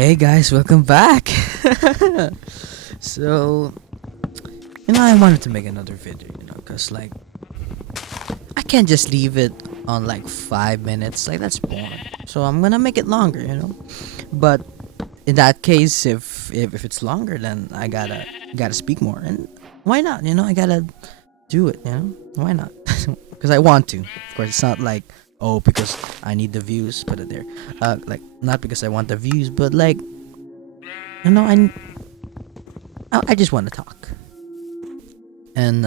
Hey guys, welcome back. So, I wanted to make another video, cause like I can't just leave it on like 5 minutes, like that's boring. So I'm gonna make it longer. But in that case, if it's longer, then I gotta speak more, and why not? I gotta do it. Why not? Because I want to. Of course, it's not like because I need the views. Put it there. Like not because I want the views, but like I just want to talk, and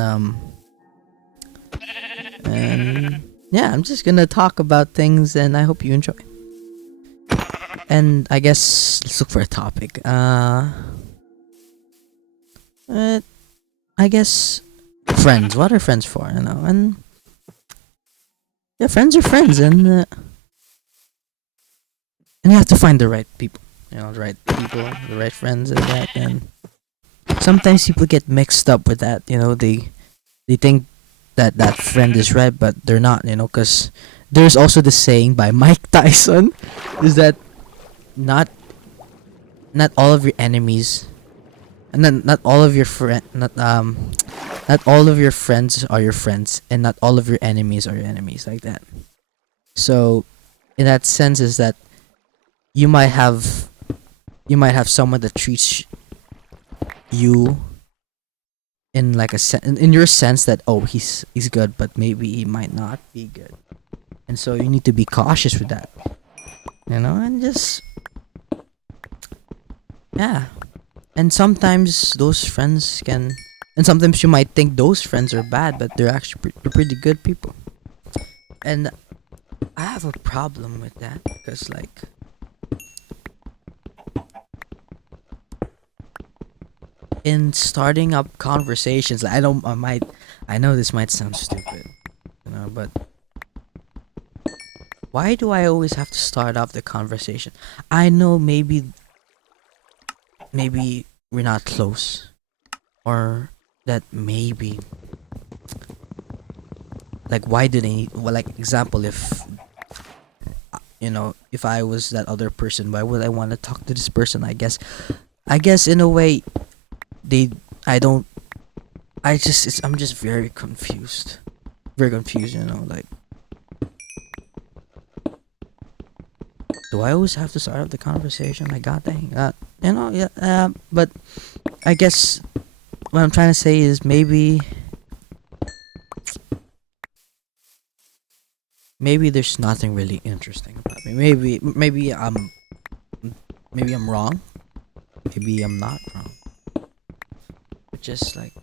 yeah, I'm just gonna talk about things, and I hope you enjoy. And I guess let's look for a topic. I guess friends. What are friends for? And yeah, friends are friends, and you have to find the right people. The right people, the right friends, and that. And sometimes people get mixed up with that. They think that friend is right, but they're not. Because there's also the saying by Mike Tyson, is that not all of your enemies, and then not all of your not all of your friends are your friends, and not all of your enemies are your enemies, like that. So, in that sense, is that you might have someone that treats you in like in your sense that he's good, but maybe he might not be good, and so you need to be cautious with that, and just yeah. And sometimes those friends can, and sometimes you might think those friends are bad, but they're actually they're pretty good people. And I have a problem with that, because like in starting up conversations, I know this might sound stupid, but why do I always have to start off the conversation? I know maybe we're not close, or that maybe, like, why do they need, well, like, example, if I was that other person, why would I want to talk to this person? I guess in a way, they I don't I'm just very confused, like, do I always have to start up the conversation? My god dang, yeah. But I guess what I'm trying to say is maybe there's nothing really interesting about me. Maybe I'm wrong. Maybe I'm not wrong. But just like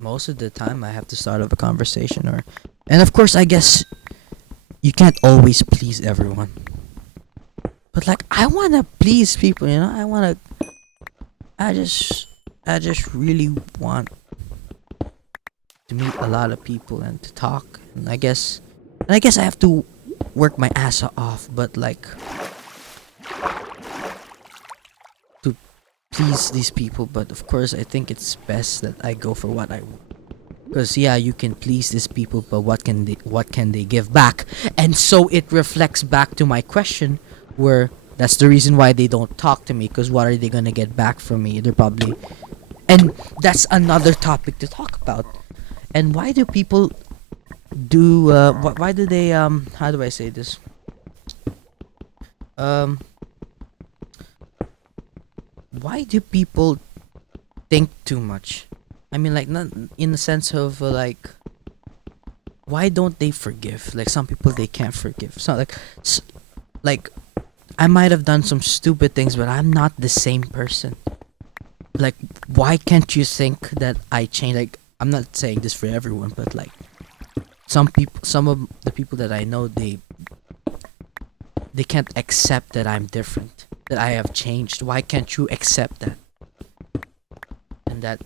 most of the time, I have to start up a conversation, and of course, I guess you can't always please everyone. But like, I wanna please people. I just really want to meet a lot of people and to talk. And I guess I have to work my ass off, but like, to please these people. But of course, I think it's best that I go for what I want. Because yeah, you can please these people, but what can they give back? And so it reflects back to my question, where that's the reason why they don't talk to me. Because what are they gonna get back from me? They're probably, and that's another topic to talk about. And why do people do? Why do they? How do I say this? Why do people think too much? I mean, like, not in the sense of like, why don't they forgive? Like, some people, they can't forgive. So like, I might have done some stupid things, but I'm not the same person. Like, why can't you think that I changed? Like, I'm not saying this for everyone, but like, some of the people that I know, they can't accept that I'm different, that I have changed. Why can't you accept that? And that,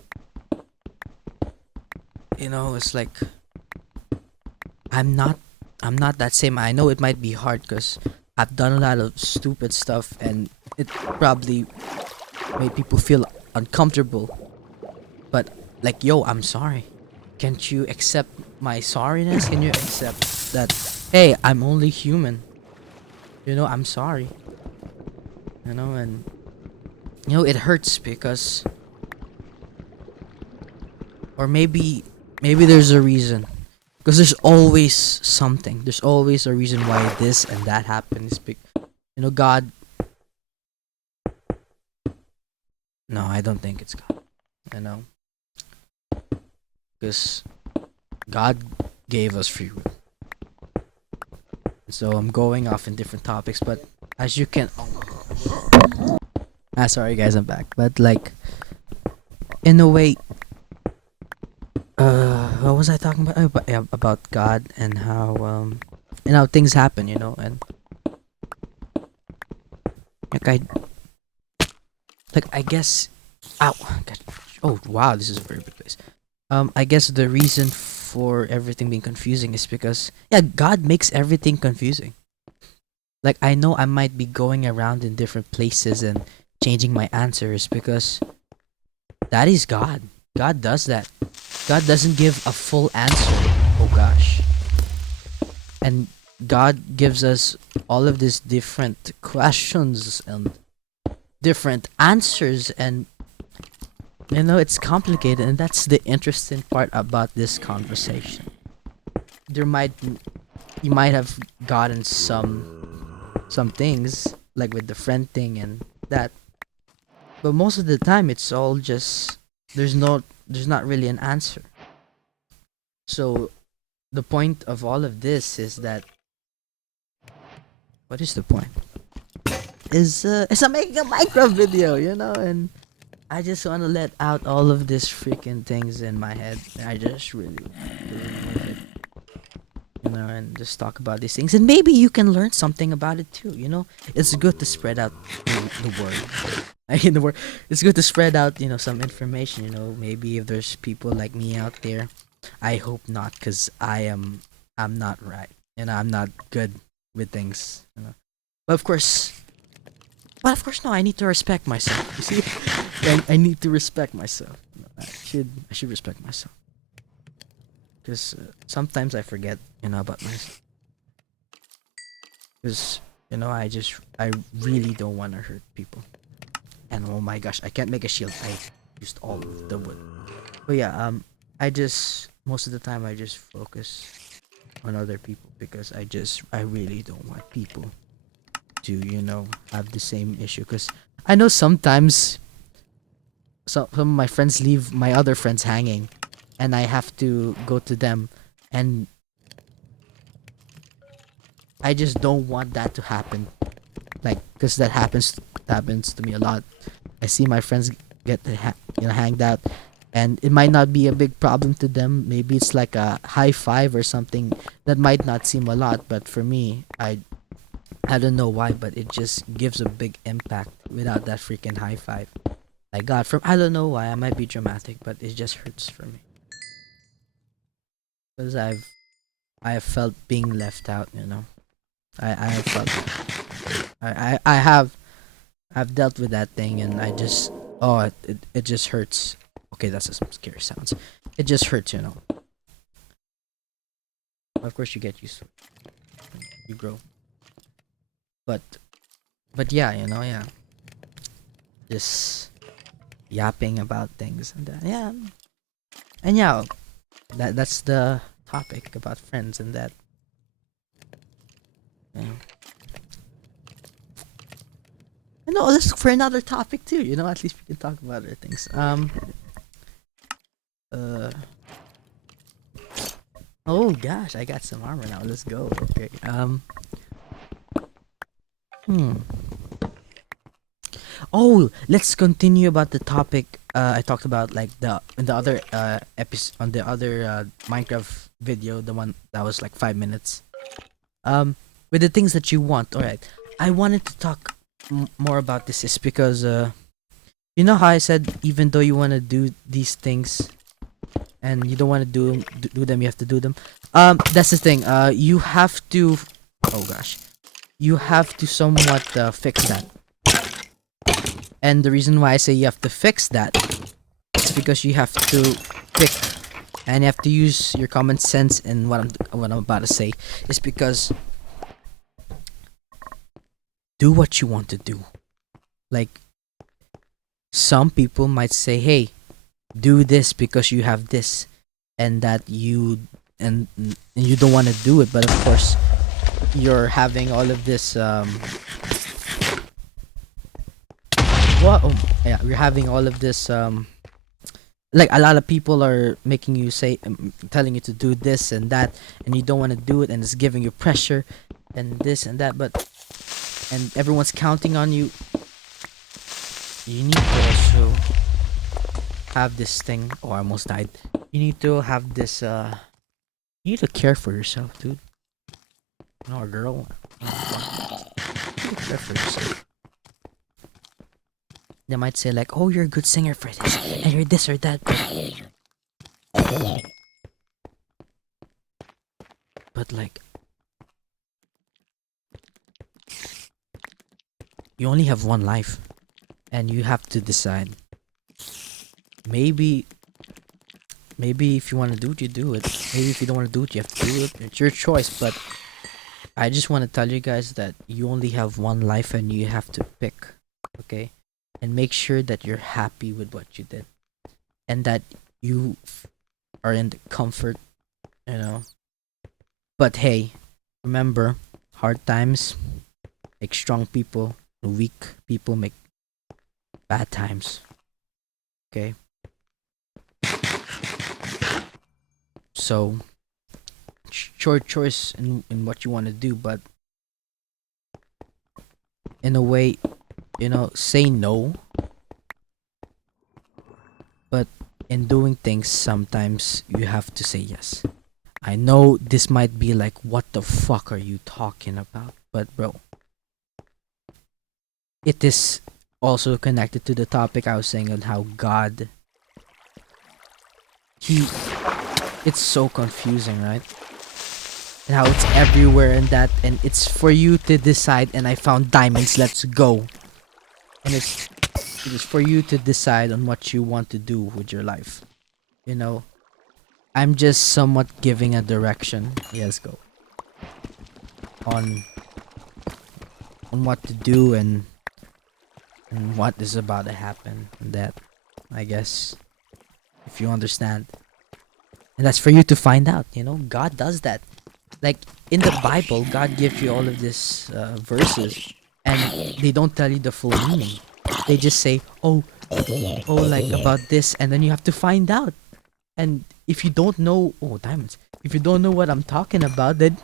it's like, I'm not that same. I know it might be hard, because I've done a lot of stupid stuff, and it probably made people feel uncomfortable. But like, yo, I'm sorry. Can't you accept my sorriness? Can you accept that, hey, I'm only human? I'm sorry. And it hurts because, or maybe there's a reason, because there's always something. There's always a reason why this and that happens. God. No, I don't think it's God. You know, because God gave us free will. So I'm going off in different topics, but as you can, sorry guys, I'm back. But like, in a way, what was I talking about? Yeah, about God and how things happen, and like I guess, ow, God, oh wow, this is a very big place. I guess the reason for everything being confusing is because, yeah, God makes everything confusing. Like, I know I might be going around in different places and changing my answers because that is God. God does that. God doesn't give a full answer. Oh gosh. And God gives us all of these different questions and different answers, and it's complicated, and that's the interesting part about this conversation. There might You might have gotten some things, like with the friend thing and that, but most of the time it's all just, there's not really an answer. So the point of all of this is that, what is the point? Is I'm making a Minecraft video, and I just want to let out all of these freaking things in my head. I just really want it, and just talk about these things, and maybe you can learn something about it too. It's good to spread out the word. In the word, it's good to spread out, some information. Maybe if there's people like me out there, I hope not, cause I'm not right, I'm not good with things. But of course, no. I need to respect myself. You see, I need to respect myself. I should respect myself. Because sometimes I forget, about myself. Because, I really don't want to hurt people. And oh my gosh, I can't make a shield. I used all of the wood. But yeah, most of the time I just focus on other people, because I really don't want people to, have the same issue. Because I know sometimes some of my friends leave my other friends hanging, and I have to go to them, and I just don't want that to happen. Like, because that happens to me a lot. I see my friends get hanged out, and it might not be a big problem to them. Maybe it's like a high five or something that might not seem a lot, but for me, I don't know why, but it just gives a big impact without that freaking high five. Like, God, I don't know why. I might be dramatic, but it just hurts for me. Because I have felt being left out. I have felt, I have I've dealt with that thing, and I just, it just hurts. Okay, that's some scary sounds. It just hurts. Of course, you get used to it. You grow. But yeah, yeah. Just yapping about things and that. Yeah. And yeah, that's the topic about friends and that. Yeah. No, let's look for another topic too. At least we can talk about other things. Oh gosh, I got some armor now. Let's go. Okay. Hmm. Oh, let's continue about the topic I talked about, like in the other episode, on the other Minecraft video, the one that was like 5 minutes. With the things that you want. All right. I wanted to talk more about this is because you know how I said, even though you want to do these things and you don't want to do them, you have to do them. That's the thing. You have to. Oh gosh, you have to somewhat fix that. And the reason why I say you have to fix that is because you have to pick, and you have to use your common sense in what I'm about to say. Is because do what you want to do. Like, some people might say, hey, do this because you have this, and that and you don't want to do it, but of course you're having all of this what oh, yeah, you're having all of this like, a lot of people are making you say, telling you to do this and that, and you don't want to do it, and it's giving you pressure and this and that, but and everyone's counting on you. You need to also have this thing. Oh, I almost died. You need to have this you need to care for yourself, dude. No, girl. You need to care for yourself. They might say like, oh, you're a good singer for this, and you're this or that, but like, you only have one life, and you have to decide. Maybe if you want to do it, you do it. Maybe if you don't want to do it, you have to do it. It's your choice, but I just want to tell you guys that you only have one life, and you have to pick, okay? And make sure that you're happy with what you did, and that you are in the comfort, you know. But hey, remember, hard times make strong people, weak people make bad times, okay? So, your choice in what you want to do, but in a way, you know, say no. But in doing things, sometimes you have to say yes. I know this might be like, what the fuck are you talking about? But bro, it is also connected to the topic I was saying on how God, it's so confusing, right? And how it's everywhere and that, and it's for you to decide, and I found diamonds, let's go. And it is for you to decide on what you want to do with your life. You know, I'm just somewhat giving a direction. Yes, go. On what to do, and what is about to happen, and that, I guess, if you understand. And that's for you to find out, you know. God does that. Like, in the Bible, God gives you all of these verses, and they don't tell you the full meaning. They just say, oh, like about this, and then you have to find out. And if you don't know, oh, diamonds. If you don't know what I'm talking about, then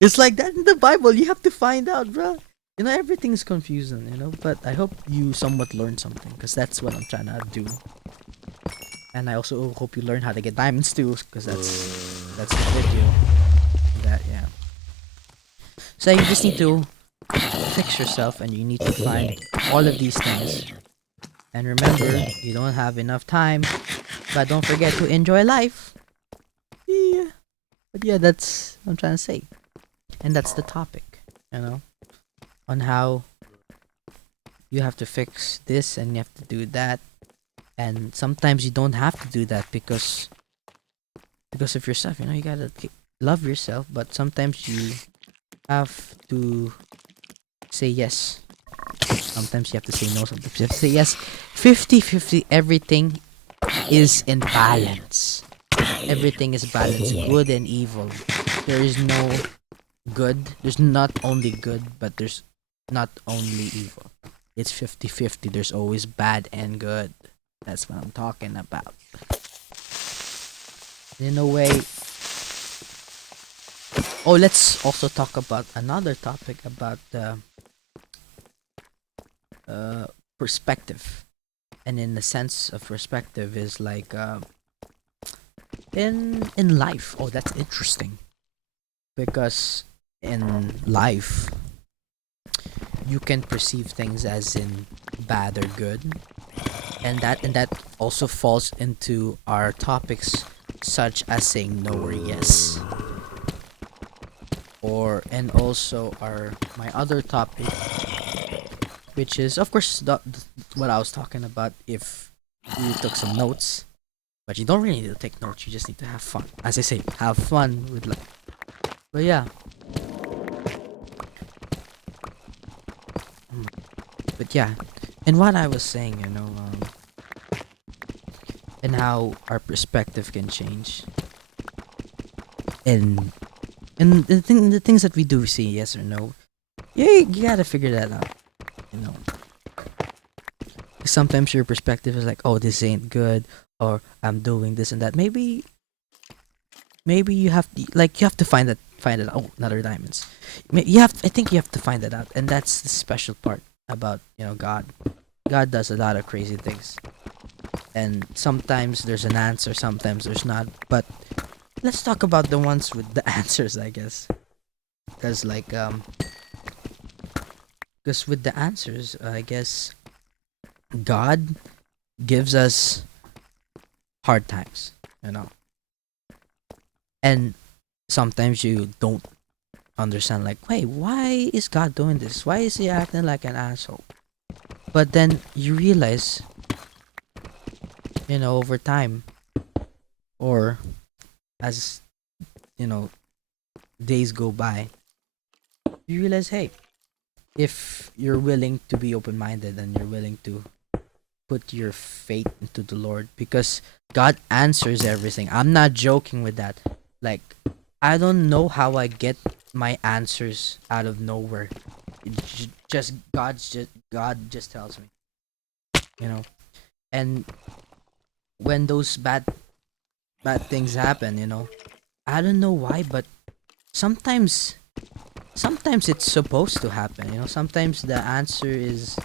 it's like that in the Bible. You have to find out, bro. You know, everything's confusing, you know. But I hope you somewhat learn something, because that's what I'm trying to do. And I also hope you learn how to get diamonds too, because that's the video. That, yeah. So you just need to fix yourself, and you need to find all of these things. And remember, you don't have enough time, but don't forget to enjoy life. Yeah. But yeah, that's what I'm trying to say. And that's the topic, you know, on how you have to fix this and you have to do that. And sometimes you don't have to do that because of yourself, you know. You gotta love yourself, but sometimes you have to say yes. Sometimes you have to say no, sometimes you have to say yes. 50-50, everything is in balance. Everything is balanced, good and evil. There is no good. There's not only good, but there's not only evil. It's 50-50. There's always bad and good. That's what I'm talking about. In a way. Oh, let's also talk about another topic about perspective. And in the sense of perspective is like in life. Oh, that's interesting. Because in life, you can perceive things as in bad or good, and that also falls into our topics, such as saying no or yes, or and also my other topic, which is of course what I was talking about. If you took some notes, but you don't really need to take notes, you just need to have fun. As I say, have fun with life. But yeah. But yeah, And what I was saying, and how our perspective can change, and the things that we do see, yes or no. Yeah, you gotta figure that out. You know, sometimes your perspective is like, oh, this ain't good, or I'm doing this and that. Maybe you have to, like, you have to find it. Oh, another diamonds. You have. I think you have to find it out, and that's the special part about God. God does a lot of crazy things, and sometimes there's an answer, sometimes there's not. But let's talk about the ones with the answers, I guess, because because with the answers, I guess God gives us hard times, you know, and sometimes you don't understand, like, wait, why is God doing this? Why is he acting like an asshole? But then you realize, over time, or as you know days go by, you realize, hey, if you're willing to be open-minded and you're willing to put your faith into the Lord, because God answers everything. I'm not joking with that. Like, I don't know how I get my answers out of nowhere. Just God just tells me, you know. And when those bad things happen, I don't know why, but sometimes sometimes it's supposed to happen. Sometimes the answer is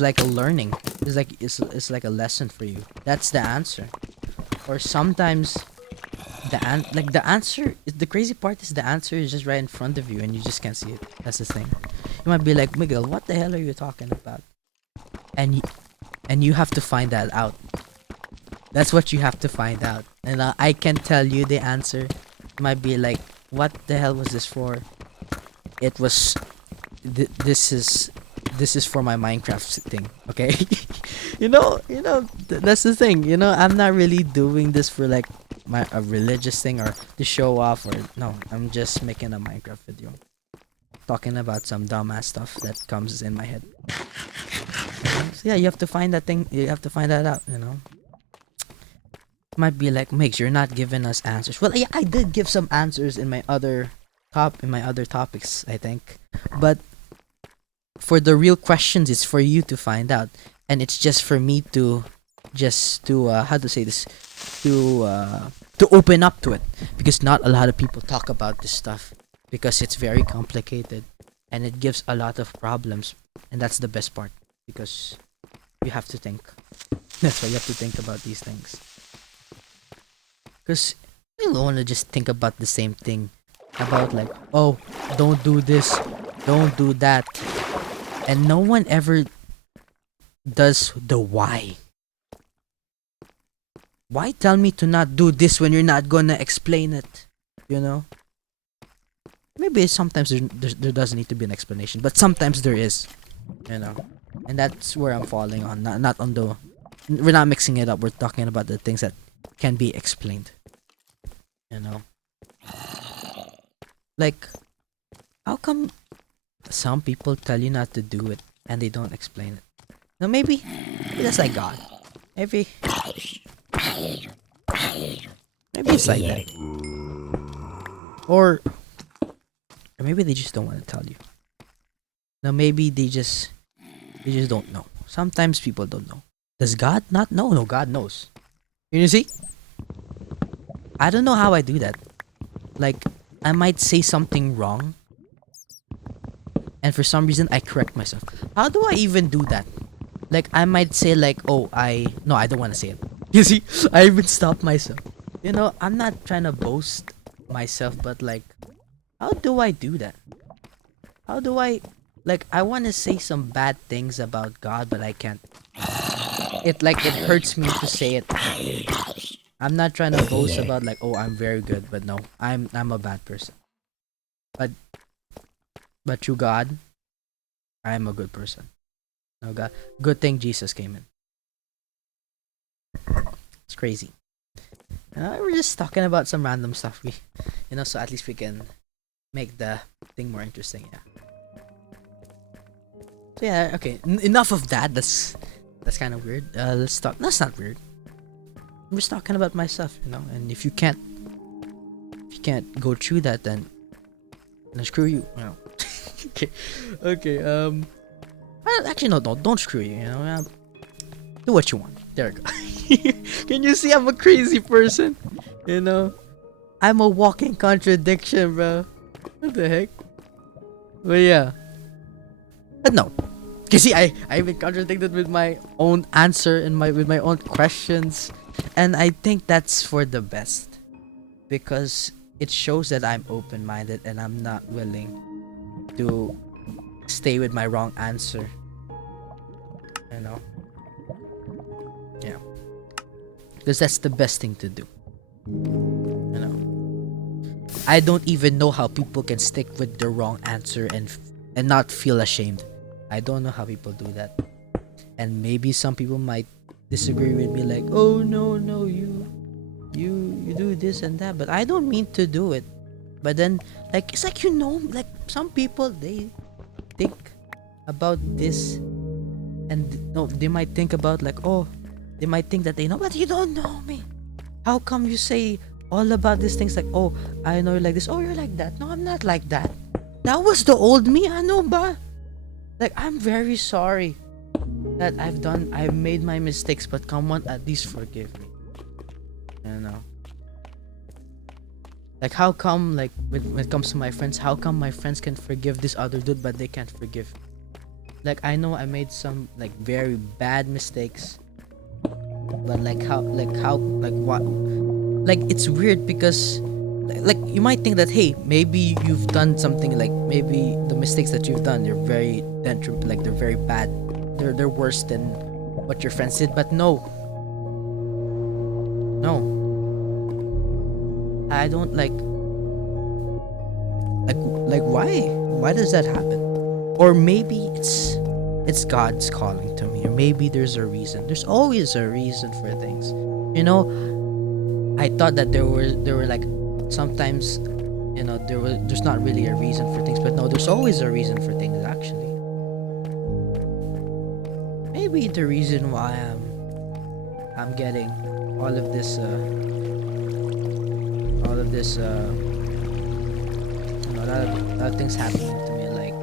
like a learning. It's like a lesson for you. That's the answer. Or sometimes the answer is, the crazy part is, the answer is just right in front of you and you just can't see it. That's the thing. You might be like, Miguel, what the hell are you talking about? And and you have to find that out. That's what you have to find out. And I can tell you the answer. You might be like, what the hell was this for? It was this is for my Minecraft thing, okay? That's the thing. I'm not really doing this for like a religious thing or to show off, or no. I'm just making a Minecraft video, talking about some dumbass stuff that comes in my head. So yeah, you have to find that thing. You have to find that out. Might be like, Mix, you're not giving us answers. Well, yeah, I did give some answers in my other topics, I think, but for the real questions, it's for you to find out, and it's just for me to how to say this, to open up to it, because not a lot of people talk about this stuff, because it's very complicated and it gives a lot of problems, and that's the best part, because you have to think. That's why you have to think about these things, because you don't want to just think about the same thing, about like, oh, don't do this, don't do that, and no one ever does the why. Why tell me to not do this when you're not gonna explain it? Maybe sometimes there doesn't need to be an explanation, but sometimes there is. And that's where I'm falling on. Not on the. We're not mixing it up. We're talking about the things that can be explained. Like, how come some people tell you not to do it and they don't explain it? Now maybe that's like God. Maybe it's like that. Or maybe they just don't want to tell you. Now maybe they just don't know. Sometimes people don't know. Does God not know? No, God knows. You see? I don't know how I do that. Like, I might say something wrong, and for some reason I correct myself. How do I even do that? Like, I might say like, oh, no, I don't want to say it. You see? I even stop myself. I'm not trying to boast myself, but like, how do I do that? How do I, like, I want to say some bad things about God, but I can't. It hurts me to say it. I'm not trying to boast about like, oh, I'm very good, but no, I'm a bad person. But through God, I am a good person. No, God, good thing Jesus came in. It's crazy. We're just talking about some random stuff. So at least we can make the thing more interesting. Yeah. So yeah, okay. Enough of that. That's kind of weird. Let's talk. That's not weird. I'm just talking about myself, you know. And if you can't go through that, then screw you, you know. Okay, okay. Well, actually, no, don't screw you. You know, do what you want. There we go. Can you see I'm a crazy person? You know, I'm a walking contradiction, bro. What the heck? But yeah. But no. You see, I've been contradicted with my own answer and with my own questions, and I think that's for the best, because it shows that I'm open-minded and I'm not willing to stay with my wrong answer. You know? Yeah. Because that's the best thing to do. You know? I don't even know how people can stick with the wrong answer and not feel ashamed. I don't know how people do that. And maybe some people might disagree with me, like, oh no, you do this and that, but I don't mean to do it. But then, like, it's like, you know, like, some people, they think about this, and no, they might think about, like, oh, they might think that they know, but you don't know me. How come you say all about these things, like, oh, I know you're like this, oh, you're like that. No, I'm not like that. That was the old me, ano ba? Like, I'm very sorry that I've made my mistakes, but come on, at least forgive me. You know? Like, how come, like, when it comes to my friends, how come my friends can forgive this other dude, but they can't forgive me? Like, I know I made some, like, very bad mistakes, but like what? Like, it's weird because, like, you might think that, hey, maybe you've done something, like, maybe the mistakes that you've done, they're very like, they're very bad, they're worse than what your friends did, but no, I don't like why does that happen? Or maybe it's God's calling to me, or maybe there's a reason. There's always a reason for things, you know. I thought that there were like, sometimes, you know, there's not really a reason for things, but no, there's always a reason for things, actually. Maybe the reason why I'm getting all of this you know, a lot of things happening to me, like,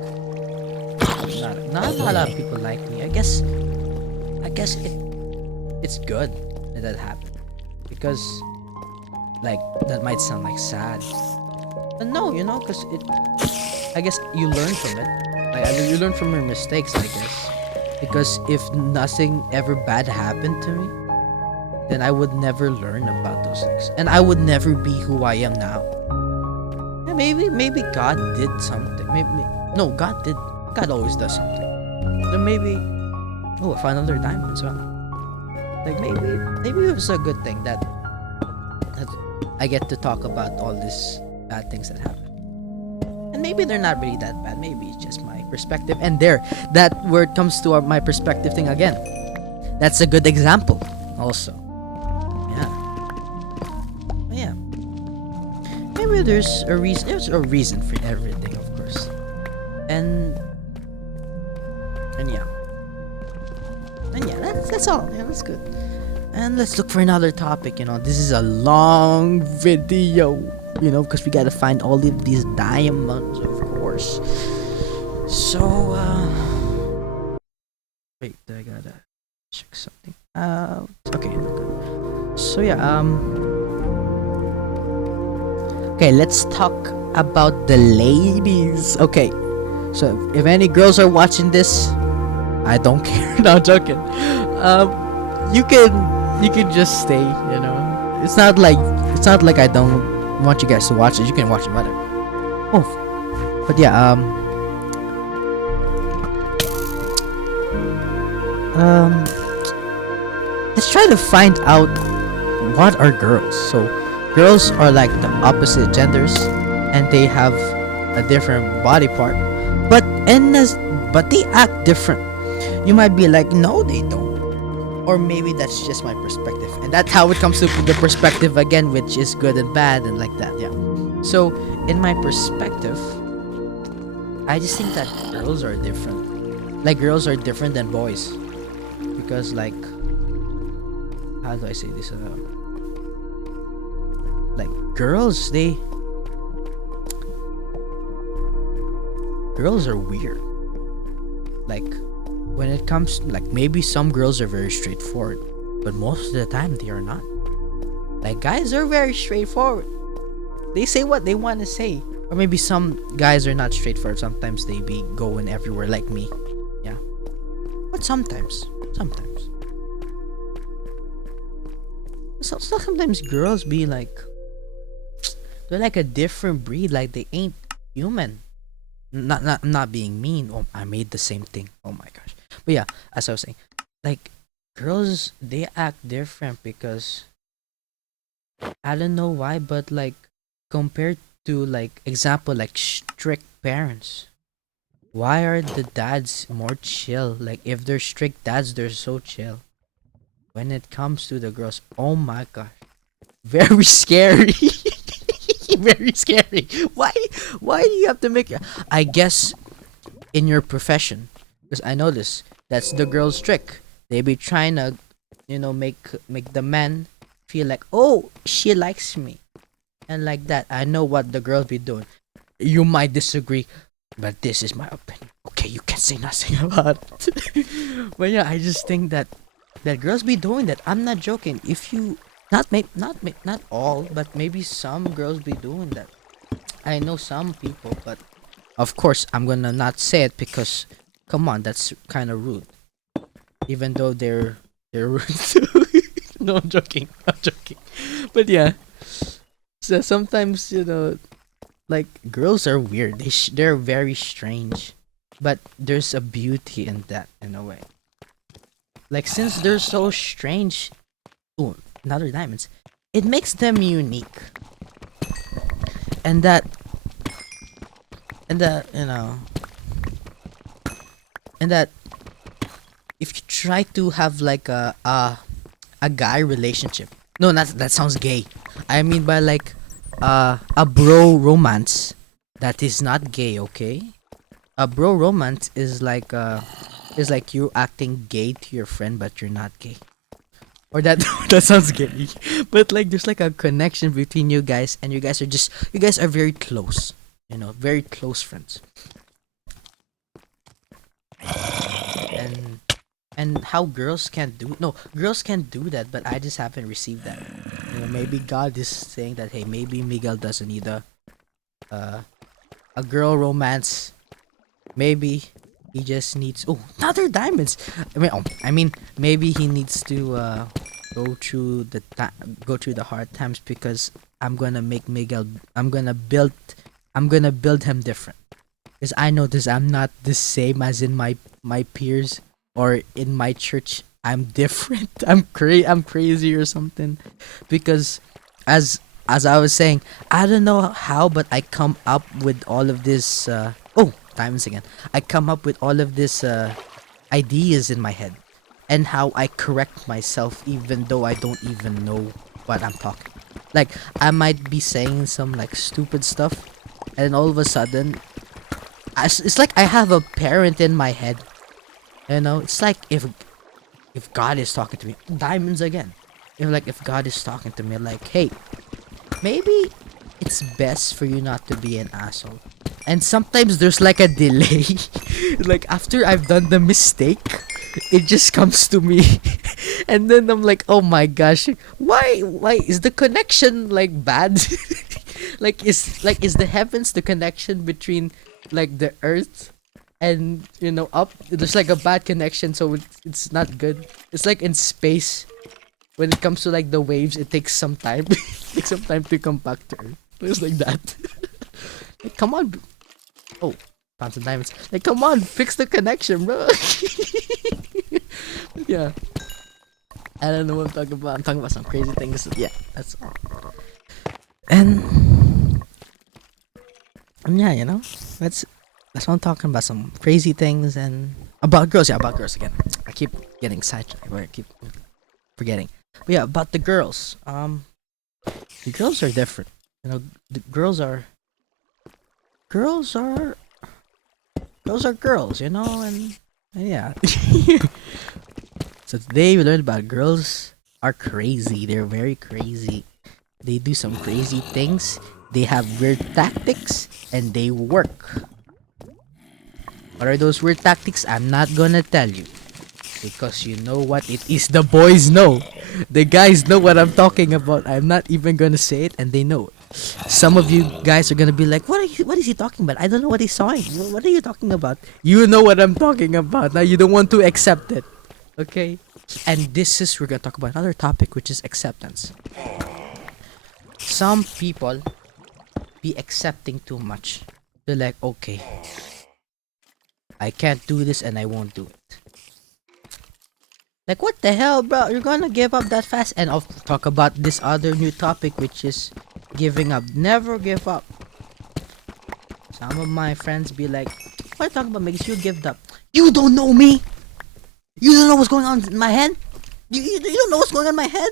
not a lot of people like me. I guess it's good that happened, because, like, that might sound like sad, but no, you know, because I guess you learn from it. Like, you learn from your mistakes, I guess, because if nothing ever bad happened to me, then I would never learn about those things, and I would never be who I am now. Yeah, maybe God did something. No, God always does something. Then maybe, oh, I found another diamond as well. Like, maybe it was a good thing that I get to talk about all these bad things that happen. And maybe they're not really that bad. Maybe it's just my perspective. And that where it comes to my perspective thing again. That's a good example also. Yeah. Maybe there's a reason. There's a reason for everything, of course. And yeah. That's all. Yeah, that's good. And let's look for another topic. You know, this is a long video, you know, because we gotta find all of these diamonds, of course. So, wait, I gotta check something out. Okay, good. So yeah, okay, let's talk about the ladies. Okay, so if any girls are watching this, I don't care. No, I'm joking. You can just stay, you know. It's not like I don't want you guys to watch it. You can watch it, whatever. Oh, but yeah, let's try to find out what are girls. So girls are like the opposite genders, and they have a different body part, but they act different. You might be like, no, they don't. Or maybe that's just my perspective. And that's how it comes to the perspective again, which is good and bad and like that, yeah. So, in my perspective, I just think that girls are different. Like girls are different than boys because like how do I say this? Like girls are weird. Like when it comes like maybe some girls are very straightforward, but most of the time they are not. Like guys are very straightforward. They say what they want to say. Or maybe some guys are not straightforward. Sometimes they be going everywhere like me. Yeah. But sometimes. Sometimes girls be like they're like a different breed, like they ain't human. Not being mean. Oh, I made the same thing. Oh my gosh. But yeah, as I was saying, like girls they act different because I don't know why, but like compared to like example like strict parents, why are the dads more chill? Like if they're strict dads, they're so chill. When it comes to the girls, oh my gosh, very scary. Very scary. Why do you have to make I guess in your profession, because I know this, that's the girls trick. They be trying to make the man feel like, oh, she likes me, and like that. I know what the girls be doing. You might disagree, but this is my opinion. Okay, you can say nothing about it. But yeah, I just think that girls be doing that. I'm not joking. If you not all, but maybe some girls be doing that. I know some people, but of course I'm gonna not say it because come on, that's kind of rude. Even though they're rude. No, I'm joking. I'm joking. But yeah, so sometimes like girls are weird. They're very strange, but there's a beauty in that in a way. Like since they're so strange, oh, another diamonds. It makes them unique, and that and that if you try to have like a guy relationship, no, not that sounds gay. I mean by like a bro romance that is not gay. Okay, a bro romance is like you acting gay to your friend, but you're not gay. Or that that sounds gay, but like there's like a connection between you guys, and you guys are very close, very close friends. and and how girls can't do no girls can do that, but I just haven't received that. Maybe God is saying that, hey, maybe Miguel doesn't need uh, a girl romance. Maybe he just needs another diamonds. I mean maybe he needs to go through go through the hard times, because I'm gonna make Miguel I'm gonna build him different, because I notice I'm not the same as in my peers or in my church. I'm different. I'm crazy or something, because as I was saying, I don't know how, but I come up with all of this. Diamonds again. I come up with all of this ideas in my head, and how I correct myself even though I don't even know what I'm talking. Like I might be saying some like stupid stuff, and all of a sudden, it's like I have a parent in my head. It's like if God is talking to me, diamonds again. If God is talking to me, like, hey, maybe it's best for you not to be an asshole. And sometimes there's like a delay. Like after I've done the mistake, it just comes to me. And then I'm like, oh my gosh, why is the connection like bad? Is the heavens the connection between like the earth and up? There's like a bad connection, so it's not good. It's like in space, when it comes to like the waves, it takes some time. It takes some time to come back to earth. It's like that. Like, come on. Oh, found some diamonds. Like, come on, fix the connection, bro. Yeah. I don't know what I'm talking about. I'm talking about some crazy things. Yeah, that's all. And yeah, that's what I'm talking about. Some crazy things and about girls. Yeah, about girls again. I keep getting sidetracked. I keep forgetting. But yeah, about the girls. The girls are different. The girls are girls, and Yeah. So today we learned about girls are crazy. They're very crazy. They do some crazy things. They have weird tactics and they work. What are those weird tactics? I'm not gonna tell you. Because you know what it is. The boys know. The guys know what I'm talking about. I'm not even gonna say it and they know it. Some of you guys are gonna be like, what is he talking about? I don't know what he's saying. What are you talking about? You know what I'm talking about. Now you don't want to accept it. Okay? And we're gonna talk about another topic, which is acceptance. Some people be accepting too much. They're like, okay, I can't do this and I won't do it. Like, what the hell, bro? You're gonna give up that fast? And I'll talk about this other new topic, which is giving up. Never give up. Some of my friends be like, what are you talking about? Makes you give up. You don't know me. You don't know what's going on in my head. You don't know what's going on in my head.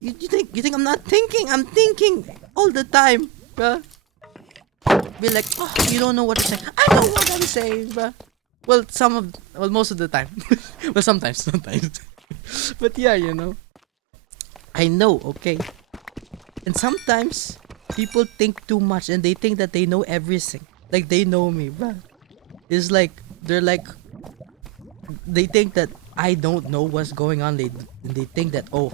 You think I'm not thinking? I'm thinking all the time, bro. Be like, oh, you don't know what to say. I know what I'm saying, bro. Well, most of the time. Well, sometimes. But yeah, I know, okay. And sometimes people think too much and they think that they know everything. Like they know me, bro. It's like they think that I don't know what's going on. They think that, oh,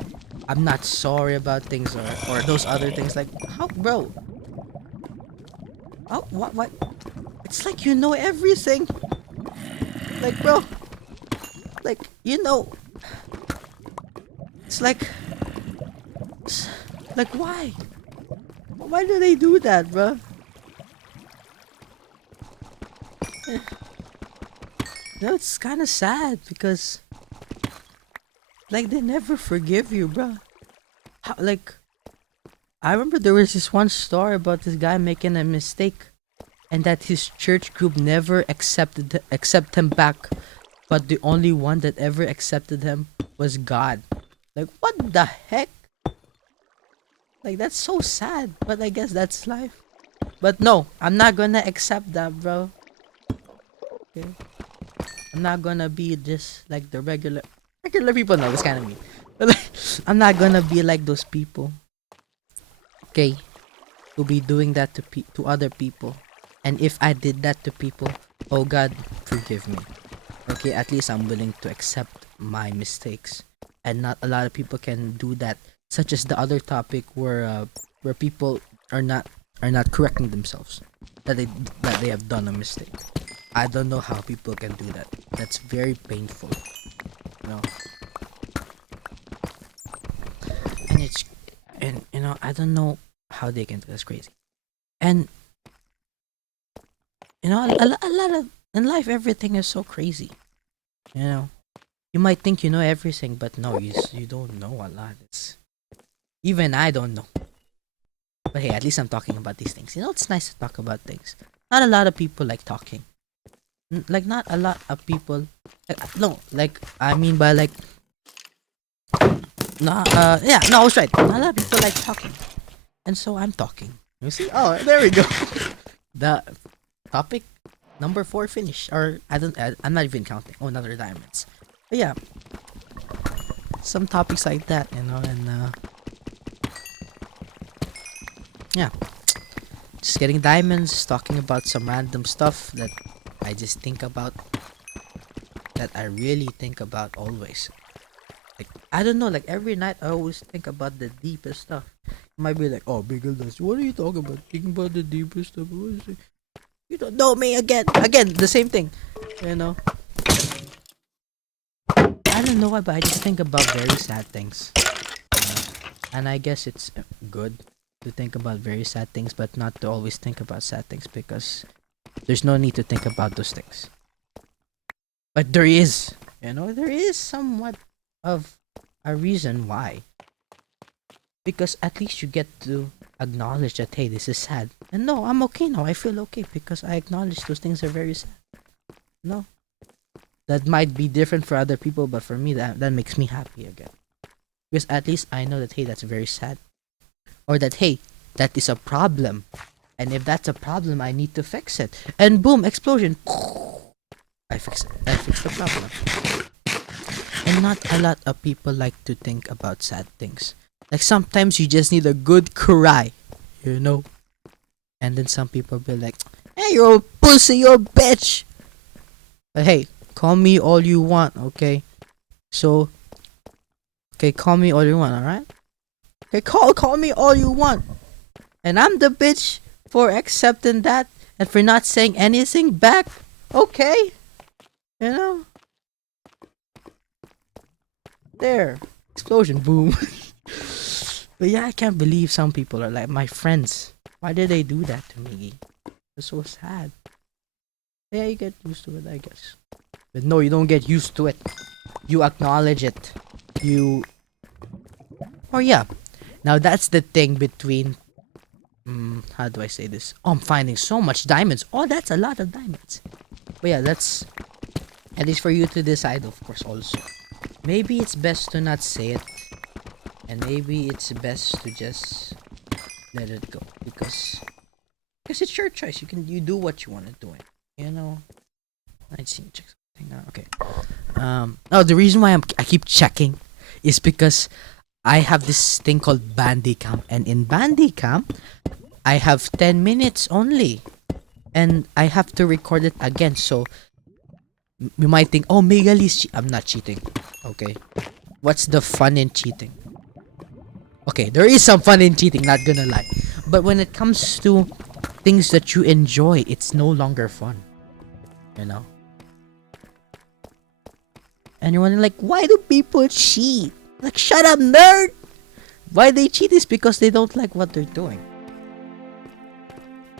I'm not sorry about things or those other things. Like, how, bro? Oh, what? It's like you know everything. Like, bro. Like, it's like why? Why do they do that, bro? No, it's kind of sad because like they never forgive you, bro. Like, I remember there was this one story about this guy making a mistake and that his church group never accept him back, but the only one that ever accepted him was God. Like, what the heck? Like, that's so sad, but I guess that's life. But no, I'm not gonna accept that, bro. Okay, I'm not gonna be just like the regular people. No, that's kind of mean. But like, I'm not gonna be like those people. Okay, to be doing that to other people. And if I did that to people, oh God, forgive me. Okay, at least I'm willing to accept my mistakes. And not a lot of people can do that. Such as the other topic where people are not correcting themselves that they have done a mistake. I don't know how people can do that. That's very painful. You know. And I don't know how they can do that's crazy. And a lot of in life everything is so crazy. You know. You might think you know everything, but no, you don't know a lot. It's even I don't know. But hey, at least I'm talking about these things. It's nice to talk about things. Not a lot of people like talking. Like not a lot of people. No, like I mean by like. No, yeah, no, I was right. Not a lot of people like talking, and so I'm talking. You see? Oh, there we go. The topic number 4 finish, or I'm not even counting. Oh, another diamonds. But yeah, some topics like that, and yeah, just getting diamonds, talking about some random stuff that I just think about, that I really think about always. Like, I don't know, like every night I always think about the deepest stuff. You might be like, oh, Biggle, what are you talking about? Thinking about the deepest stuff? What is it? You don't know me again. Again, the same thing. You know? I don't know why, but I just think about very sad things. And I guess it's good to think about very sad things, but not to always think about sad things because there's no need to think about those things. But there is, there is somewhat of a reason why. Because at least you get to acknowledge that, hey, this is sad. And no, I'm okay now. I feel okay because I acknowledge those things are very sad. No. That might be different for other people, but for me, that makes me happy again. Because at least I know that, hey, that's very sad. Or that, hey, that is a problem. And if that's a problem, I need to fix it. And boom, explosion. I fix the problem. And not a lot of people like to think about sad things. Like sometimes you just need a good cry, you know. And then some people be like, "Hey, you're a pussy, you're a bitch." But hey, call me all you want, okay? So, okay, call me all you want, alright? Okay, call me all you want. And I'm the bitch for accepting that and for not saying anything back. Okay? You know? There. Explosion, boom. But yeah, I can't believe some people are like my friends. Why did they do that to me? It's so sad. Yeah, you get used to it, I guess. But no, you don't get used to it. You acknowledge it. You... Oh yeah. Now that's the thing between... how do I say this? Oh, I'm finding so much diamonds. Oh, that's a lot of diamonds. But yeah, that's... At least for you to decide, of course, also. Maybe it's best to not say it. And maybe it's best to just... let it go. Because it's your choice. You do what you want to do it. You know? I see. Check something out. Okay. Oh, the reason why I keep checking is because I have this thing called Bandicam, and in Bandicam, I have 10 minutes only, and I have to record it again. So you might think, "Oh, ME+GGY is I'm not cheating." Okay, what's the fun in cheating? Okay, there is some fun in cheating. Not gonna lie, but when it comes to things that you enjoy, it's no longer fun. You know. And you're wondering, like, why do people cheat? Like, shut up, nerd! Why they cheat is because they don't like what they're doing.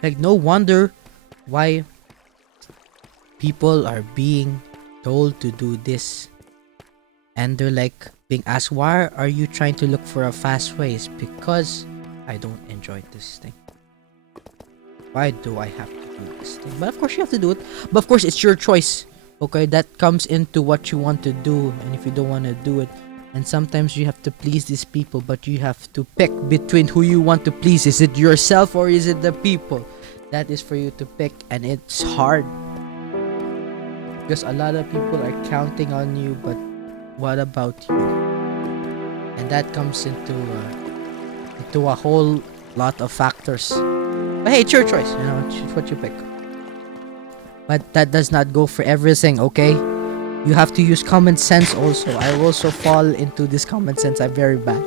Like, no wonder why people are being told to do this. And they're like, being asked, why are you trying to look for a fast way? It's because I don't enjoy this thing. Why do I have to do this thing? But of course you have to do it. But of course it's your choice. Okay, that comes into what you want to do. And if you don't want to do it, and sometimes you have to please these people, but you have to pick between who you want to please. Is it yourself or is it the people? That is for you to pick, and it's hard. Because a lot of people are counting on you, but what about you? And that comes into a whole lot of factors. But hey, it's your choice, you know, it's what you pick. But that does not go for everything, okay? You have to use common sense also. I also fall into this common sense. I'm very bad.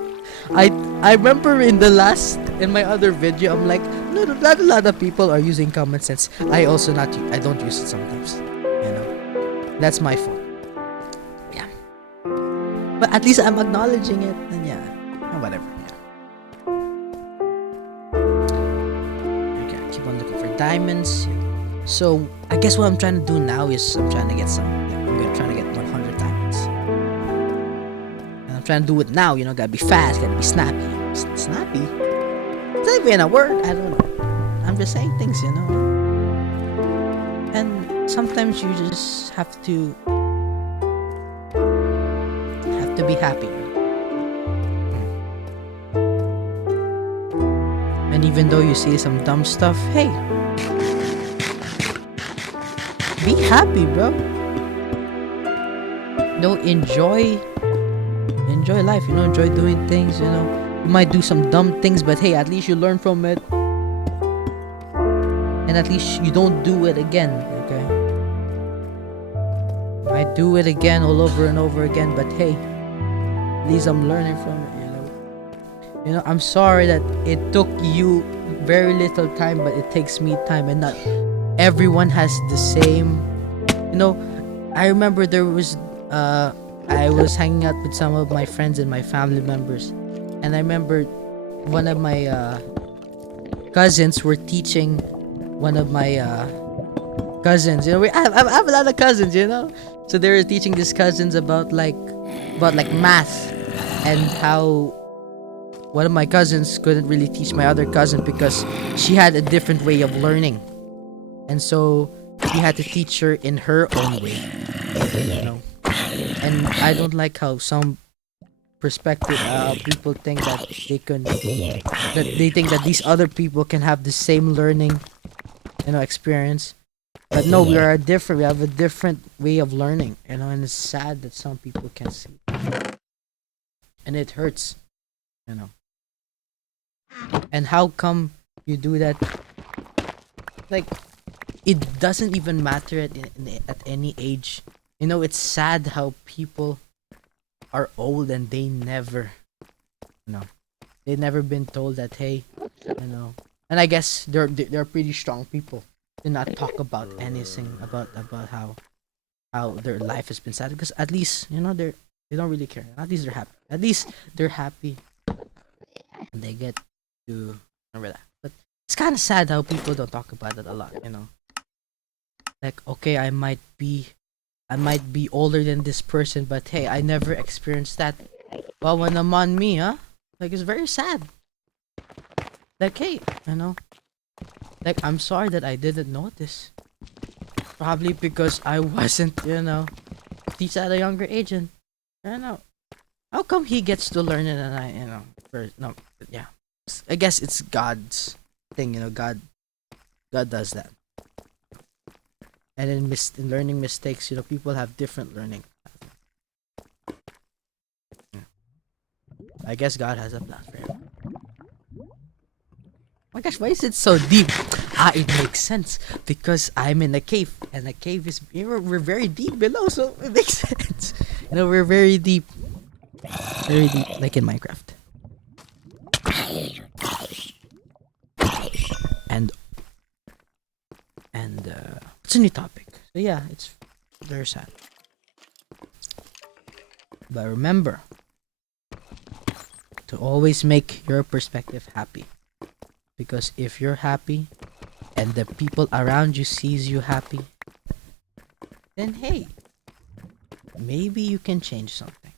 I remember in my other video, I'm like, no, not a lot of people are using common sense. I don't use it sometimes. You know, that's my fault. Yeah. But at least I'm acknowledging it, and yeah, whatever. Yeah. Okay, keep on looking for diamonds. So I guess what I'm trying to do now is I'm trying to get 100 diamonds. And I'm trying to do it now, you know, gotta be fast, gotta be snappy. Snappy? Is that even a word? I don't know. I'm just saying things, you know. And sometimes you just have to be happy. And even though you say some dumb stuff, hey, be happy, bro. No, enjoy life, you know, enjoy doing things, you know. You might do some dumb things, but hey, at least you learn from it. And at least you don't do it again, okay? I do it again all over and over again, but hey, at least I'm learning from it, you know. You know, I'm sorry that it took you very little time, but it takes me time, and not everyone has the same, you know. I remember there was I was hanging out with some of my friends and my family members, and I remember one of my cousins were teaching one of my cousins, you know. I have a lot of cousins, you know, so they were teaching these cousins about math, and how one of my cousins couldn't really teach my other cousin because she had a different way of learning. And so he had to teach her in her own way, you know. And I don't like how some perspective people think that they think that these other people can have the same learning, you know, experience. But no, we are different. We have a different way of learning, and it's sad that some people can't see, and it hurts, you know. And how come you do that? Like, it doesn't even matter at any age. It's sad how people are old and they never, they've never been told that, hey, and I guess they're pretty strong people to not talk about anything about how their life has been sad, because at least they don't really care. At least they're happy. At least they're happy and they get to remember that. But it's kind of sad how people don't talk about it a lot. Like, okay, I might be older than this person, but hey, I never experienced that. Well, when I'm on me, huh? Like, it's very sad. Like, hey, like, I'm sorry that I didn't notice. Probably because I wasn't, teach at a younger age, and I don't know. How come he gets to learn it and I, no, yeah. I guess it's God's thing, God does that. And in learning mistakes, people have different learning. I guess God has a plan for him. Oh my gosh, why is it so deep? It makes sense because I'm in a cave, and the cave is we're very deep below, so it makes sense. We're very deep, like in Minecraft. And it's a new topic. So yeah, it's very sad. But remember to always make your perspective happy. Because if you're happy and the people around you sees you happy, then hey, maybe you can change something.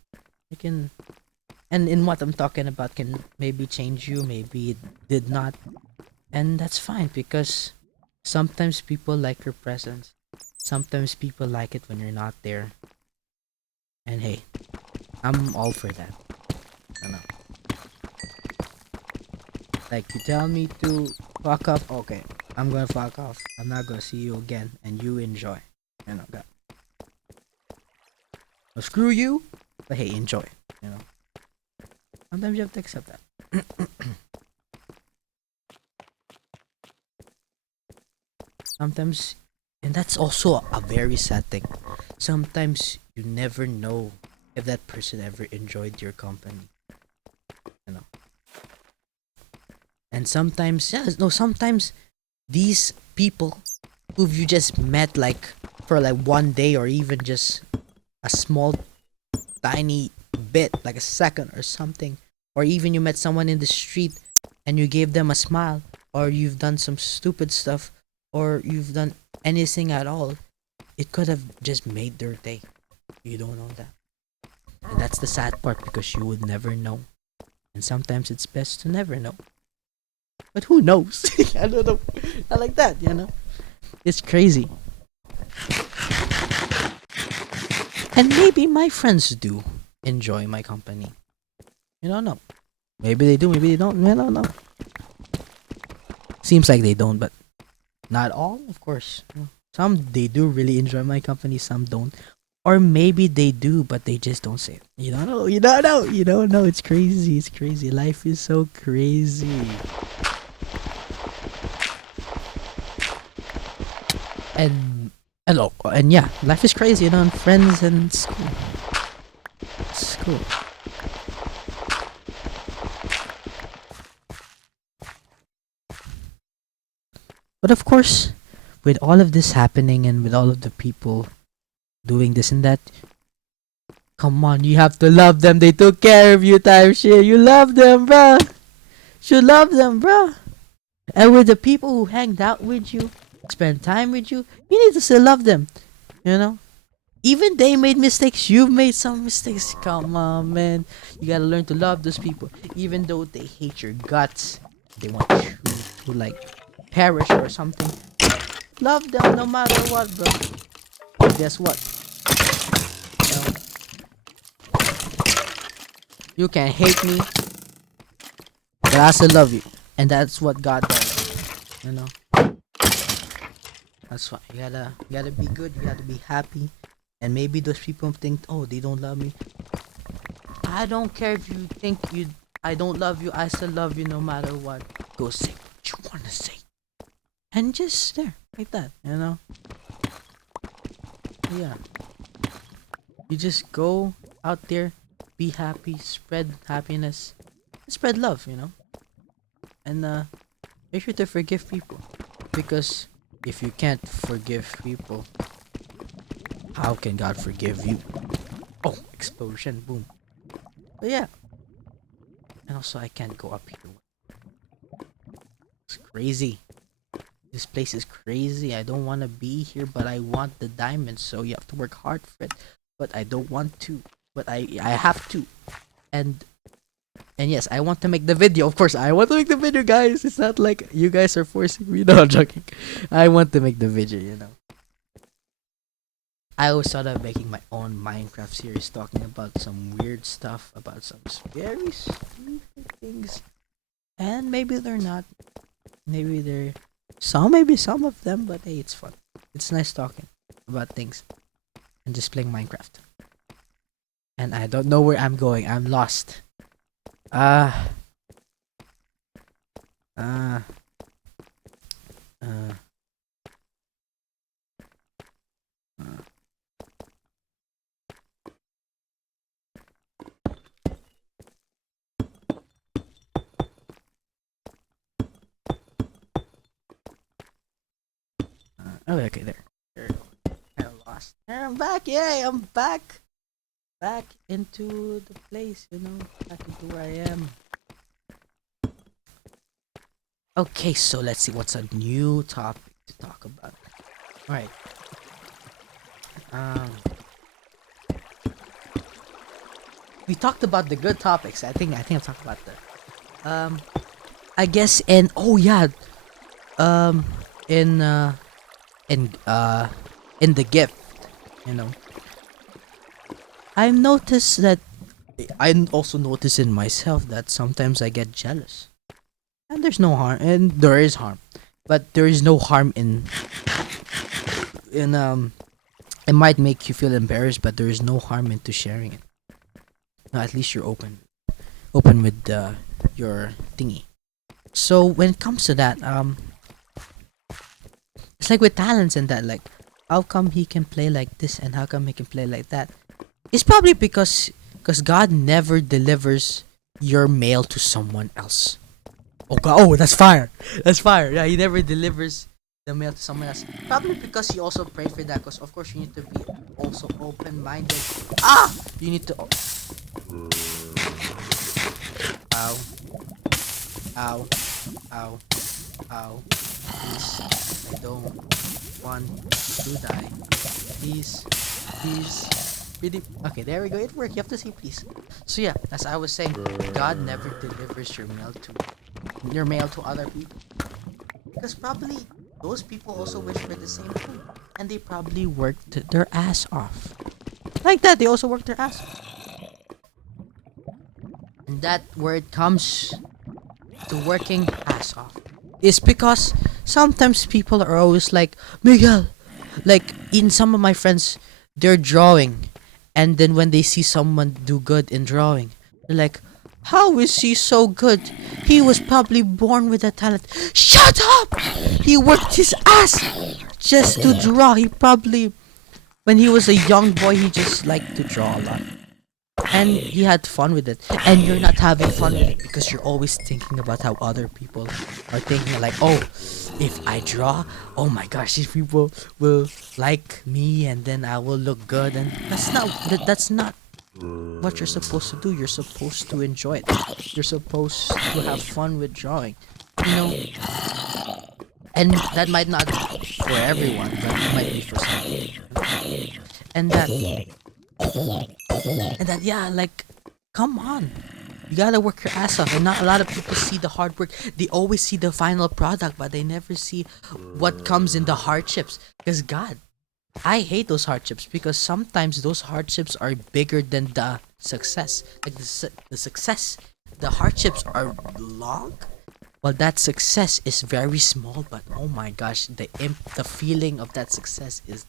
You can, and in what I'm talking about can maybe change you, maybe it did not. And that's fine, because sometimes people like your presence. Sometimes people like it when you're not there. And hey, I'm all for that. I know. Like, you tell me to fuck off, okay, I'm gonna fuck off. I'm not gonna see you again, and you enjoy. God. Well, screw you, but hey, enjoy. Sometimes you have to accept that. Sometimes, and that's also a very sad thing. Sometimes you never know if that person ever enjoyed your company. And sometimes, sometimes these people who you just met like for like one day, or even just a small tiny bit, like a second or something, or even you met someone in the street and you gave them a smile, or you've done some stupid stuff, or you've done anything at all, it could have just made their day. You don't know that. And that's the sad part, because you would never know. And sometimes it's best to never know. But who knows? I don't know. I like that, It's crazy. And maybe my friends do enjoy my company. You don't know. Maybe they do, maybe they don't. I don't know. Seems like they don't, but not all, of course. Some, they do really enjoy my company, some don't. Or maybe they do, but they just don't say it. You don't know. You don't know. You don't know. It's crazy. It's crazy. Life is so crazy. And yeah, life is crazy, and friends and school. School. But of course, with all of this happening and with all of the people doing this and that, come on, you have to love them. They took care of you, timeshare. You love them, bro. You love them, bro. And with the people who hanged out with you, spend time with you, you need to still love them. Even they made mistakes, you've made some mistakes. Come on, man. You gotta learn to love those people. Even though they hate your guts, they want you to like perish or something. Love them no matter what, bro. Guess what? You can hate me, but I still love you. And that's what God does. That's why you gotta be good. You gotta be happy. And maybe those people think, oh, they don't love me. I don't care if you think I don't love you. I still love you no matter what. Go say what you wanna say, and just there like that. Yeah. You just go out there, be happy, spread happiness, spread love. And make sure to forgive people, because if you can't forgive people, how can God forgive you? Oh, explosion, boom. But yeah, and also I can't go up here. It's crazy. This place is crazy. I don't want to be here, but I want the diamonds, so you have to work hard for it. But I don't want to. But I have to. And yes, I want to make the video. Of course, I want to make the video, guys. It's not like you guys are forcing me. No, I'm joking. I want to make the video. I always thought of making my own Minecraft series, talking about some weird stuff, about some very stupid things. And maybe they're not. Maybe they're maybe some of them, but hey, it's fun. It's nice talking about things and just playing Minecraft. And I don't know where I'm going. I'm lost. Uh, uh, uh, uh. Okay, there. There we go. Kind of lost. There, I'm back. Yay, I'm back. Back into the place, back into where I am. Okay, so let's see what's a new topic to talk about. Alright. We talked about the good topics. I think I've talked about that. I guess in in the gift, you know. I noticed that I also notice in myself that sometimes I get jealous. And there's no harm, and there is harm. But there is no harm in it might make you feel embarrassed, but there is no harm into sharing it. No, at least you're open with your thingy. So when it comes to that, it's like with talents and that, like, how come he can play like this and how come he can play like that? It's probably because God never delivers your mail to someone else. Oh God! Oh, that's fire! That's fire! Yeah, he never delivers the mail to someone else. Probably because he also prayed for that. Because of course you need to be also open-minded. Ah! You need to. Ow! Ow! Ow! Ow! Please, I don't want to die. Please, please. Really? Okay, there we go. It worked. You have to say please. So yeah, as I was saying, God never delivers your mail to other people, because probably those people also wish for the same thing, and they probably worked their ass off. Like that, they also worked their ass off. And that where it comes to working ass off is because sometimes people are always like, Miguel, like in some of my friends, they're drawing, and then when they see someone do good in drawing, they're like, how is he so good? He was probably born with a talent. Shut up! He worked his ass just to draw. He probably, when he was a young boy, he just liked to draw a lot. And he had fun with it. And you're not having fun with it because you're always thinking about how other people are thinking, like, oh, if I draw, oh my gosh, these people will like me and then I will look good. And that's not what you're supposed to do. You're supposed to enjoy it. You're supposed to have fun with drawing. And that might not be for everyone, but it might be for some people. And that yeah, like, come on. You gotta work your ass off, and not a lot of people see the hard work. They always see the final product, but they never see what comes in the hardships. Because God, I hate those hardships, because sometimes those hardships are bigger than the success. Like the success, the hardships are long, Well, that success is very small, but oh my gosh, the feeling of that success is,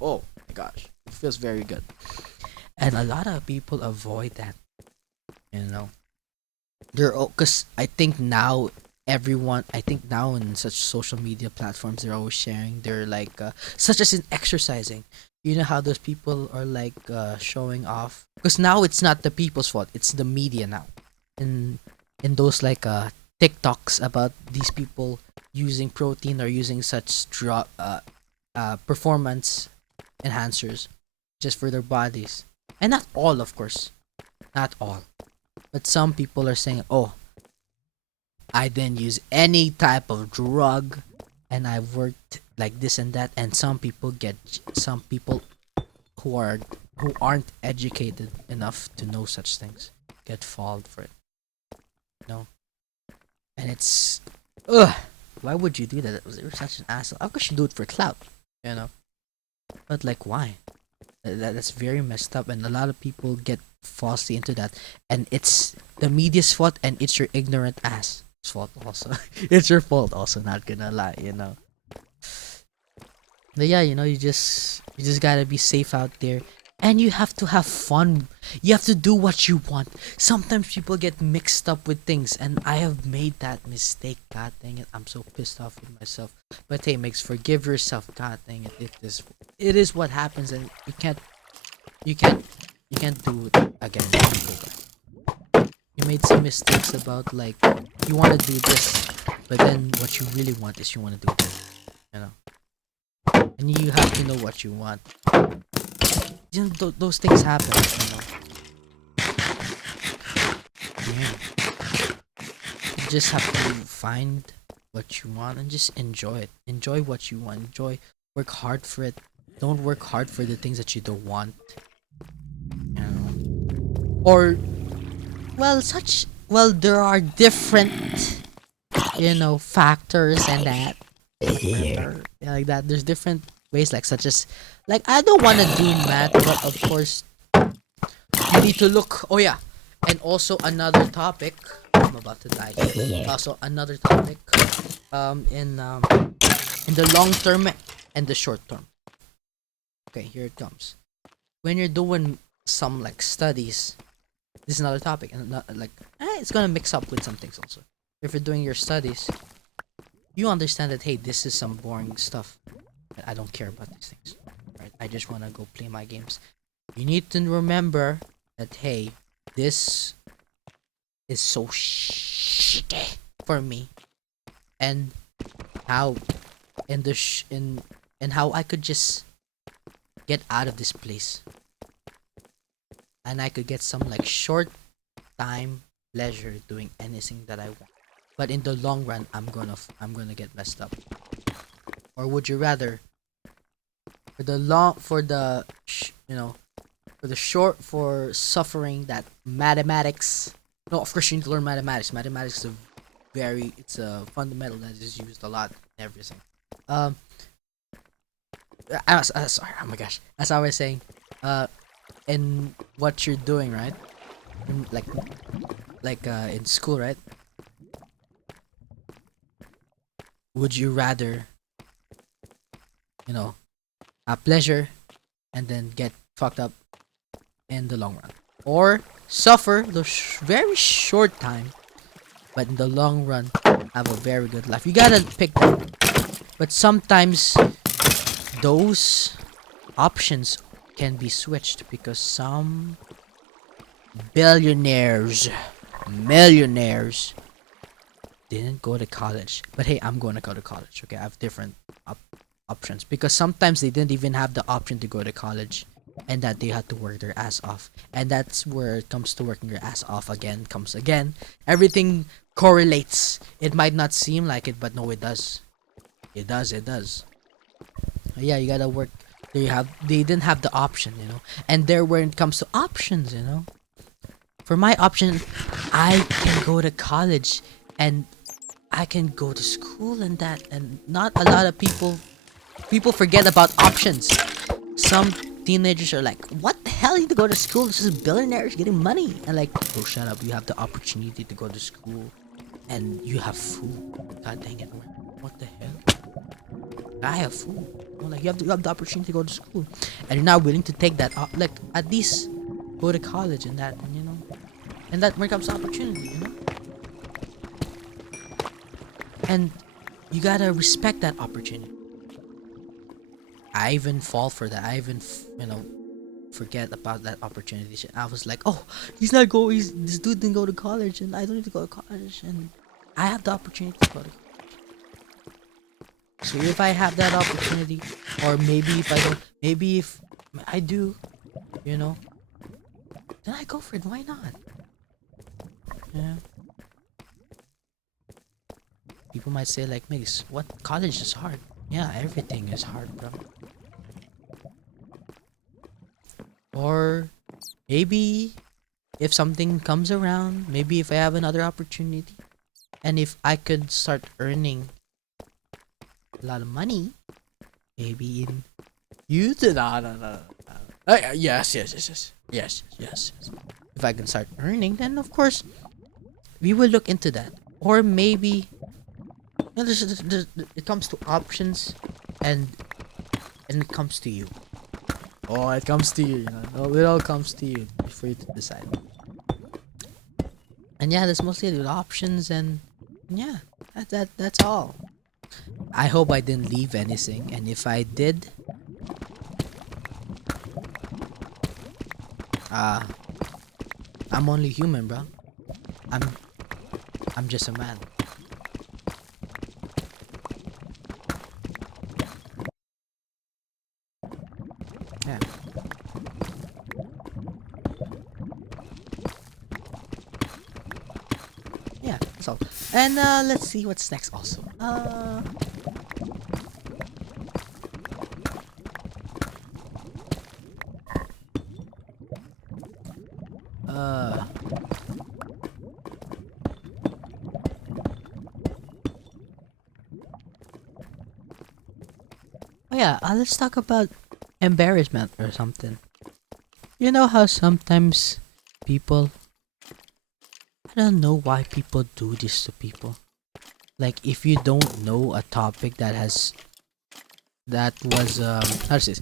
oh my gosh, it feels very good. And a lot of people avoid that, you know. Because I think now I think now in such social media platforms, they're always sharing. They're like, such as in exercising. You know how those people are like showing off. Because now it's not the people's fault. It's the media now. In in those like TikToks about these people using protein or using such performance enhancers just for their bodies, and not all, of course, not all, but some people are saying, "Oh, I didn't use any type of drug, and I worked like this and that." And some people who are who aren't educated enough to know such things get followed for it. No, and it's ugh. Why would you do that? You're such an asshole. Of course, you do it for clout, you know. But like, why? That's very messed up, and a lot of people get falsely into that, and it's the media's fault, and it's your ignorant ass fault also. It's your fault also. Not gonna lie, you know. But yeah, you just gotta be safe out there, and you have to have fun. You have to do what you want. Sometimes people get mixed up with things, and I have made that mistake. God dang it, I'm so pissed off with myself. But hey, Mix, forgive yourself. God dang it, it is what happens, and you can't you can't do it again. You can't go back. You made some mistakes about like you want to do this, but then what you really want is you want to do this. You know, and you have to know what you want. Those things happen. You know, yeah. You just have to find what you want and just enjoy it. Enjoy what you want. Work hard for it. Don't work hard for the things that you don't want. You know, or there are different factors and that yeah, like that. There's different ways, like such as like I don't want to do math, but of course you need to look. Oh yeah, and also another topic. I'm about to die. Also another topic. In the long term and the short term. Okay, here it comes. When you're doing some like studies, this is another topic, and not, like it's gonna mix up with some things also. If you're doing your studies, you understand that hey, this is some boring stuff. I don't care about these things. Right? I just wanna go play my games. You need to remember that hey, this is so shitty for me, and how in the and how I could just get out of this place, and I could get some like short time pleasure doing anything that I want. But in the long run, I'm gonna get messed up. Or would you rather for the long for the for the short for suffering that mathematics? No, of course you need to learn mathematics. Mathematics is it's a fundamental that is used a lot in everything. Um, sorry. Oh my gosh, as I was saying, in what you're doing, right? In, in school, right? Would you rather, have pleasure and then get fucked up in the long run, or suffer the very short time, but in the long run have a very good life? You gotta pick them. But sometimes those options can be switched because some millionaires didn't go to college. But hey, I'm going to go to college. Okay, I have different options because sometimes they didn't even have the option to go to college, and that they had to work their ass off. And that's where it comes to working your ass off again. Everything correlates. It might not seem like it, but no, it does. It does. Yeah, you gotta work. They didn't have the option, and there when it comes to options, for my option, I can go to college and I can go to school and that, and not a lot of people forget about options. Some teenagers are like, what the hell, you need to go to school? This is billionaires getting money, and like, oh, shut up, you have the opportunity to go to school and you have food. God dang it! What the hell? I have food. Like you have the opportunity to go to school, and you're not willing to take that. Like at least go to college and that, and and that when it comes to opportunity. And you gotta respect that opportunity. I even fall for that. I even forget about that opportunity. I was like, oh, he's not going. This dude didn't go to college, and I don't need to go to college, and I have the opportunity to go to college. So if I have that opportunity, or maybe if I don't, maybe if I do, then I go for it. Why not? Yeah. People might say like, Migs, what college is hard? Yeah, everything is hard, bro. Or maybe if something comes around, maybe if I have another opportunity, and if I could start earning a lot of money, maybe in YouTube. No. Yes. If I can start earning, then of course we will look into that. Or maybe it comes to options, and it comes to you. Oh, it comes to you. It all comes to you for you to decide. And yeah, that's mostly it with options, and yeah, that's all. I hope I didn't leave anything, and if I did, I'm only human, bro. I'm I'm just a man. Yeah. Yeah, so and let's see what's next also. Uh oh yeah, let's talk about embarrassment or something. You know how sometimes people, I don't know why people do this to people. Like if you don't know a topic that was how to say this?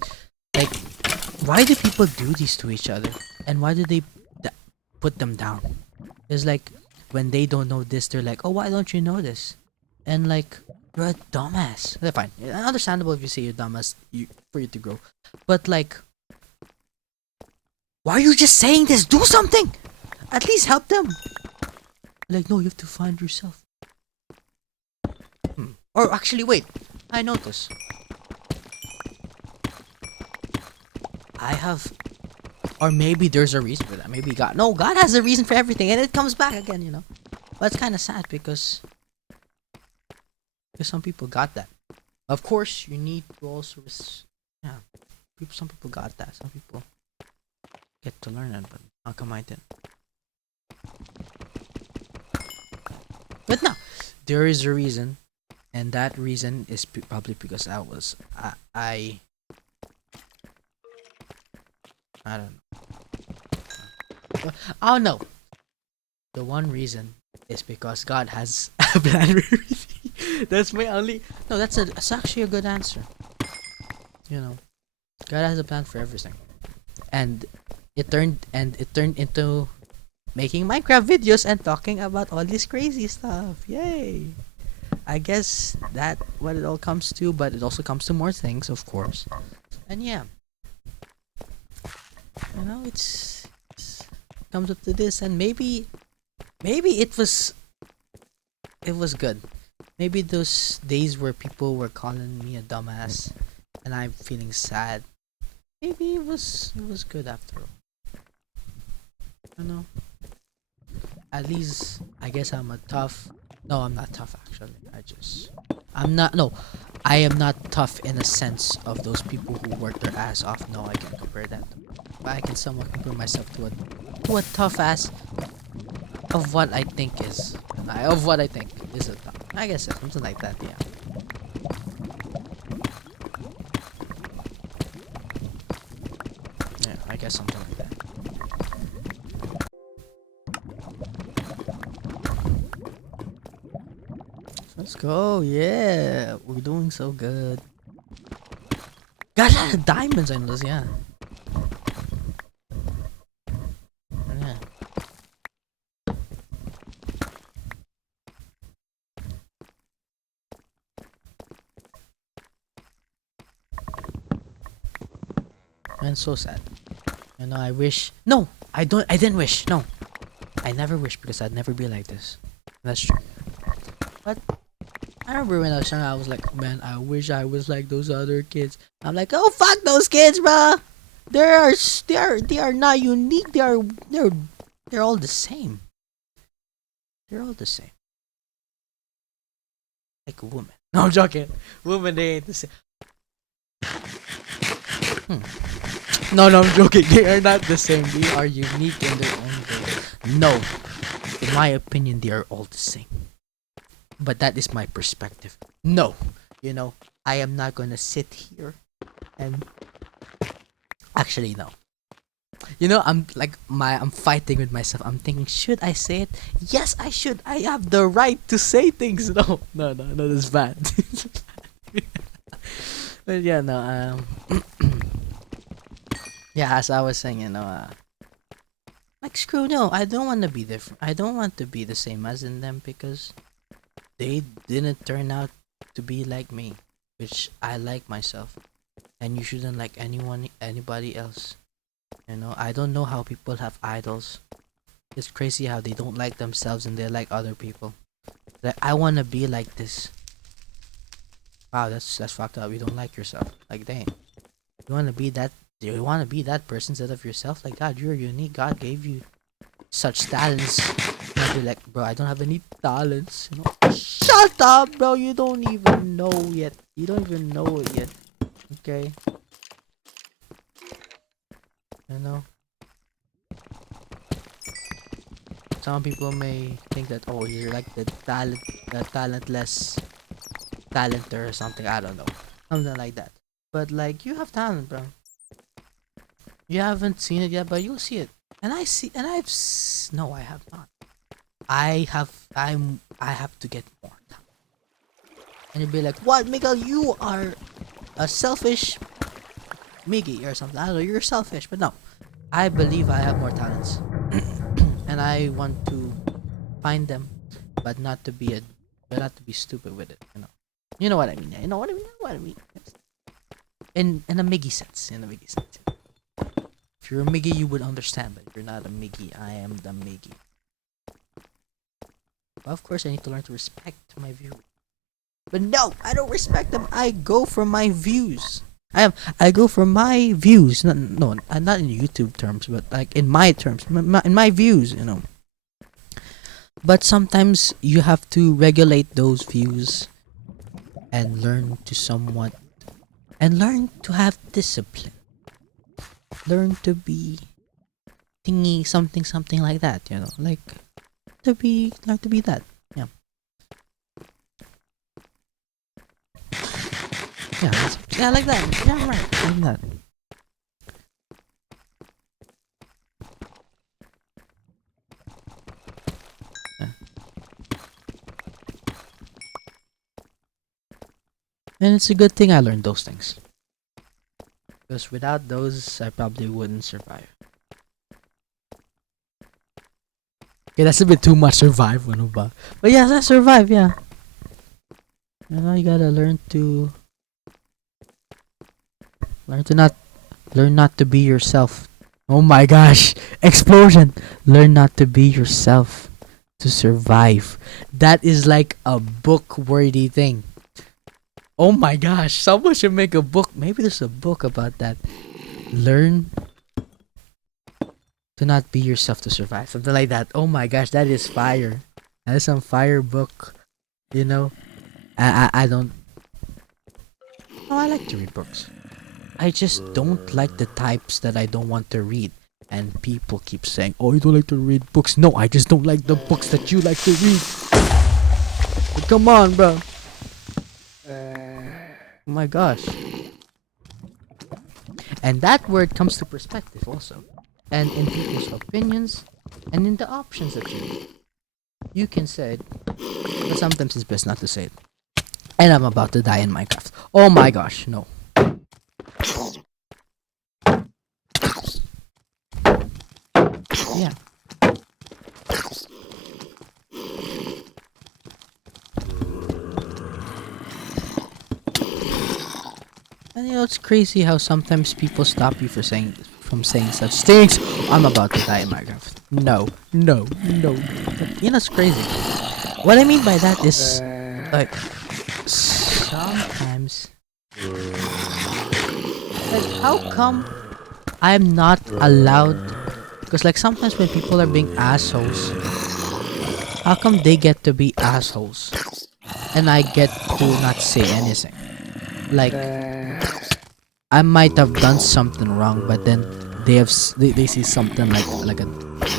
Like why do people do this to each other, and why do they put them down? It's like when they don't know this, they're like, oh, why don't you know this? And like, you're a dumbass. They're fine. Understandable if you say you're dumbass for you to grow. But like, why are you just saying this? Do something! At least help them. Like, no, you have to find yourself. Or actually, wait. I noticed. I have, or maybe there's a reason for that. Maybe God has a reason for everything, and it comes back again. But it's kind of sad because some people got that. Of course, you need to also, some people got that. Some people get to learn it, but how come I didn't? But no, there is a reason, and that reason is probably because I don't know. Oh no, the one reason is because God has a plan for everything. That's my only. No, that's actually a good answer. God has a plan for everything, and it turned into making Minecraft videos and talking about all this crazy stuff. Yay! I guess that what it all comes to, but it also comes to more things, of course. And yeah, it's comes up to this, and maybe it was good. Maybe those days where people were calling me a dumbass and I'm feeling sad, maybe it was good after all. At least I guess I'm a tough. No, I'm not tough actually. I'm not. No, I am not tough in a sense of those people who work their ass off. No, I can compare that. But I can somewhat compare myself to a tough ass of what I think is a tough. I guess something like that. Yeah. Yeah, I guess something like that. go. Yeah, we're doing so good. Got a lot of diamonds on this. Yeah. Yeah. And so sad. You know, I wish. No, I don't. I didn't wish. No, I never wish because I'd never be like this. That's true. But I remember when I was young, I was like, man, I wish I was like those other kids. I'm like, oh fuck those kids, bro. They are not unique. They're all the same. They're all the same. Like a woman. No, I'm joking. Women, they ain't the same. No, no, I'm joking. They are not the same. They are unique in their own way. No, in my opinion, they are all the same. But that is my perspective. No, you know, I am not gonna sit here and actually no. You know, I'm fighting with myself. I'm thinking, should I say it? Yes, I should. I have the right to say things. No, no, no, no, that's bad. But yeah, no, yeah, as I was saying, you know, like screw no, I don't want to be different. I don't want to be the same as in them because they didn't turn out to be like me, which I like myself, and you shouldn't like anybody else. You know, I don't know how people have idols. It's crazy how they don't like themselves and they like other people. Like I wanna be like this. Wow, that's fucked up. You don't like yourself. Like dang, you wanna be that. You wanna be that person instead of yourself. Like God, you're unique. God gave you such talents. You'll be like, bro, I don't have any talents. You know, shut up, bro. You don't even know yet. You don't even know it yet. Okay. You know. Some people may think that oh you're like the talentless talenter or something. I don't know, something like that. But like you have talent, bro. You haven't seen it yet, but you'll see it. And I see, and no, I have not. I have to get more talent. And you'll be like, what, Miguel? You are a selfish Miggy or something. I don't know. You're selfish, but no. I believe I have more talents. And I want to find them, but not to be stupid with it. You know what I mean. You know what I mean. You know what I mean. Yes. In a Miggy sense. In a Miggy sense. If you're a Miggy, you would understand. But if you're not a Miggy, I am the Miggy. But of course, I need to learn to respect my view. But no, I don't respect them. I go for my views. I go for my views. Not in YouTube terms, but like in my terms, in my views. You know. But sometimes you have to regulate those views and learn to have discipline. Learn to be thingy something like that. You know, like learn to be that. Yeah. Yeah, like that. Yeah, right, like that. Yeah. And it's a good thing I learned those things. Because without those, I probably wouldn't survive. Okay, that's a bit too much survive, ano ba? But yes, I survive, yeah. You know, you gotta learn not to be yourself. Oh my gosh, explosion! Learn not to be yourself to survive. That is like a book-worthy thing. Oh my gosh, someone should make a book. Maybe there's a book about that. Learn to not be yourself to survive. Something like that. Oh my gosh, that is fire. That is some fire book. You know, I don't. Oh, I like to read books. I just don't like the types that I don't want to read. And people keep saying, "Oh, you don't like to read books." No, I just don't like the books that you like to read. But come on, bro. Oh my gosh. And that word comes to perspective also. And in people's opinions and in the options that you need. You can say it, but sometimes it's best not to say it. and I'm about to die in Minecraft. Oh my gosh, no. Yeah. And it's crazy how sometimes people stop you from saying such things. I'm about to die in Minecraft. No, no, no. It's crazy. What I mean by that is, like, sometimes, like, how come I'm not allowed? Because, like, sometimes when people are being assholes, how come they get to be assholes and I get to not say anything? Like, I might have done something wrong, but then they see something they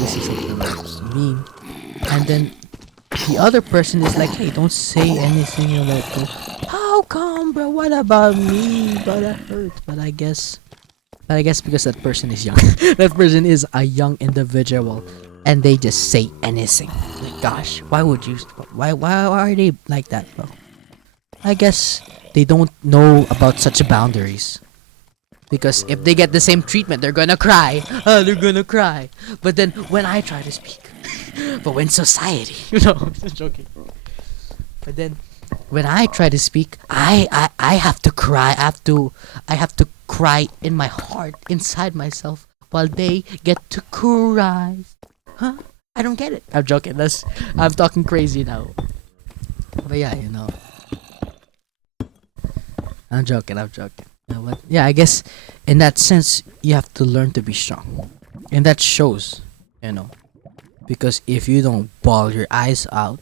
see something like mean, and then the other person is like, hey, don't say anything. You're like, how come, bro? What about me? But that hurts. But I guess because that person is young, that person is a young individual, and they just say anything. Like, gosh, why would you? Why are they like that, bro? I guess they don't know about such boundaries. Because if they get the same treatment, they're gonna cry. They're gonna cry. But then when I try to speak, but when society, I'm just joking. But then when I try to speak, I have to cry. I have to cry in my heart, inside myself, while they get to cry. Huh? I don't get it. I'm joking. I'm talking crazy now. But yeah, I'm joking. You know what? Yeah, I guess in that sense, you have to learn to be strong. And that shows, because if you don't bawl your eyes out,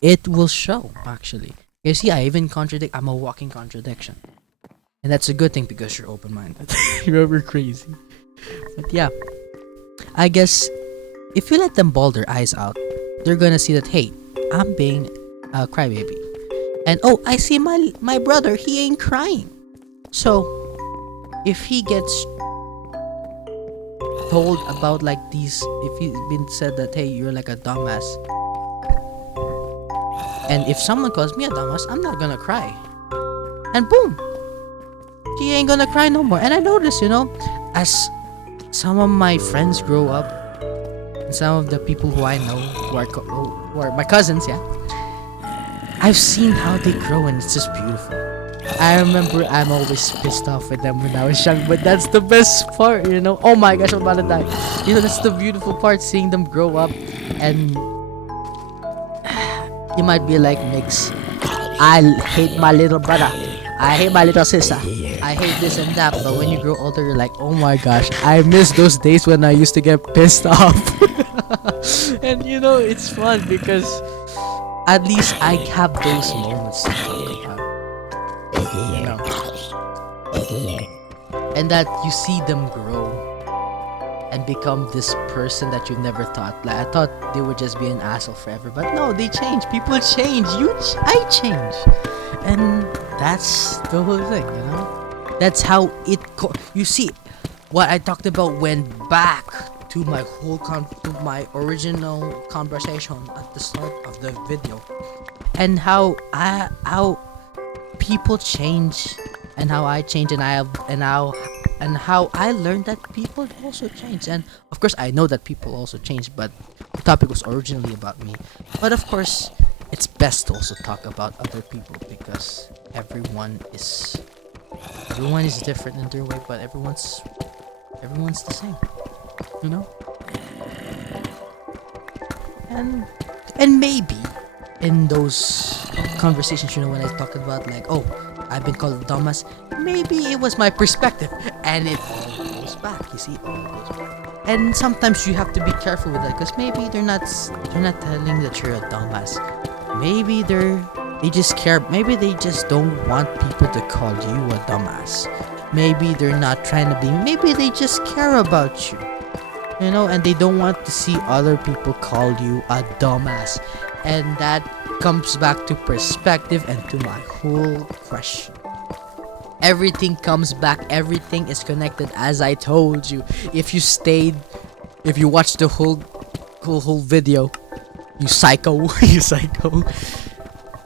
it will show, actually. You see, I even contradict. I'm a walking contradiction. And that's a good thing because you're open-minded. You're crazy. But yeah, I guess if you let them bawl their eyes out, they're gonna see that, hey, I'm being a crybaby. And oh, I see my brother, he ain't crying. So, if he gets told about like these, if he's been said that, hey, you're like a dumbass, and if someone calls me a dumbass, I'm not gonna cry. And boom, he ain't gonna cry no more. And I notice, as some of my friends grow up, and some of the people who I know who are my cousins, yeah, I've seen how they grow, and it's just beautiful. I remember I'm always pissed off with them when I was young, but that's the best part, Oh my gosh, I'm about to die. That's the beautiful part, seeing them grow up. And you might be like, Mix, I hate my little brother, I hate my little sister, I hate this and that. But when you grow older, you're like, oh my gosh, I miss those days when I used to get pissed off. And it's fun because at least I have those moments. And that you see them grow and become this person that you never thought. Like, I thought they would just be an asshole forever, but no, they change. People change. I change, and that's the whole thing. That's how it. You see, what I talked about went back to my to my original conversation at the start of the video, and how people change, and how I change, and how I learned that people also change. And of course I know that people also change, but the topic was originally about me. But of course it's best to also talk about other people, because everyone is different in their way, but everyone's the same, and maybe in those conversations, when I talk about like, oh, I've been called a dumbass, maybe it was my perspective, and it all goes back. You see, all goes back. And sometimes you have to be careful with that, because maybe they're not telling that you're a dumbass. Maybe they just care. Maybe they just don't want people to call you a dumbass. Maybe they're not trying to be. Maybe they just care about you, and they don't want to see other people call you a dumbass. And that comes back to perspective and to my whole question. Everything comes back. Everything is connected, as I told you. If you watched the whole video, you psycho, you psycho.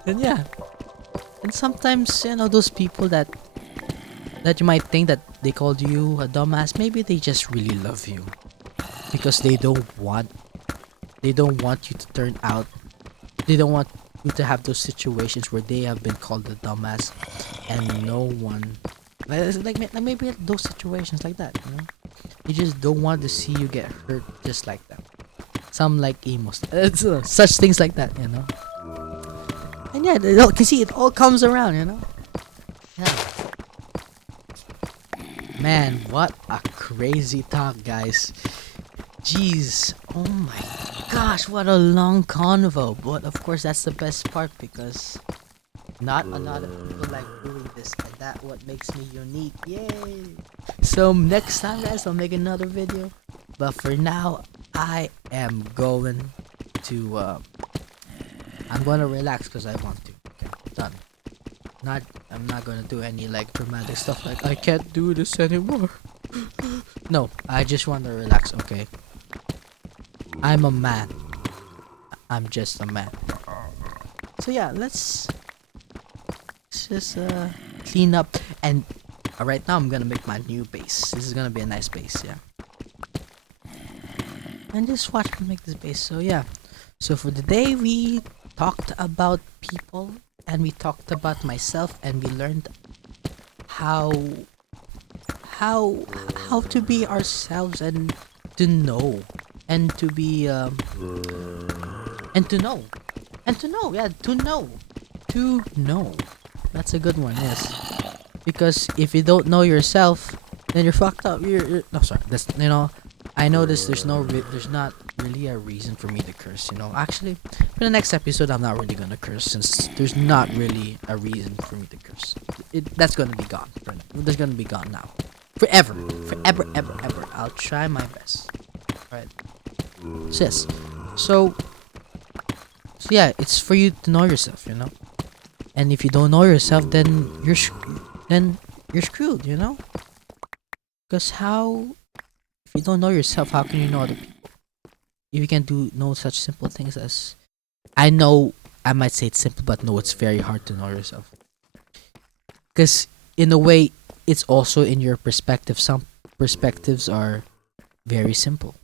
And yeah, And sometimes, those people that you might think that they called you a dumbass, maybe they just really love you because they don't want you to turn out. They don't want you to have those situations where they have been called a dumbass and no one. Like maybe those situations like that. They just don't want to see you get hurt just like that. Some like emos, such things like that. And yeah, you see, it all comes around. Yeah. Man, what a crazy talk, guys. Jeez, oh my gosh, what a long convo. But of course, that's the best part because not a lot of people like doing this, and that what makes me unique. Yay! So next time, guys, I'll make another video. But for now, I am going to I'm gonna relax because I want to. Okay, done. I'm not gonna do any like dramatic stuff like I can't do this anymore. No, I just want to relax. Okay, I'm a man. I'm just a man. So yeah, let's just clean up. And right now I'm gonna make my new base. This is gonna be a nice base, yeah. And just watch me make this base. So yeah. So for the day we talked about people and we talked about myself and we learned how how to be ourselves and to know and to be and to know yeah, to know. That's a good one, yes. Because if you don't know yourself, then you're fucked up. You're no, sorry. That's I noticed there's not really a reason for me to curse. Actually, for the next episode, I'm not really gonna curse since there's not really a reason for me to curse. That's gonna be gone. That's gonna be gone now, forever, ever. I'll try my best. Right. So yes. So yeah, it's for you to know yourself. And if you don't know yourself, then you're screwed. Because if you don't know yourself, how can you know other people? If you can do no such simple things as, I know I might say it's simple, but no, it's very hard to know yourself. Because in a way, it's also in your perspective. Some perspectives are very simple.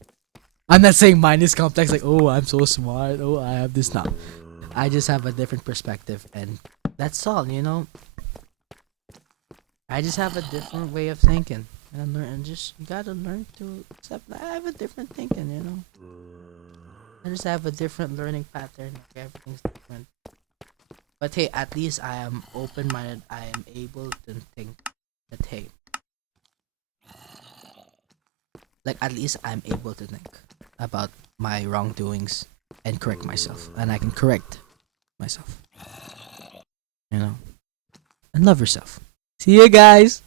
I'm not saying mine is complex, like, oh, I'm so smart, oh, I have this now. I just have a different perspective, and that's all. I just have a different way of thinking. And you gotta learn to accept that I have a different thinking. I just have a different learning pattern. Everything's different. But hey, at least I am open-minded. I am able to think that, hey, like, at least I'm able to think about my wrongdoings and correct myself. And I can correct myself. And love yourself. See you guys!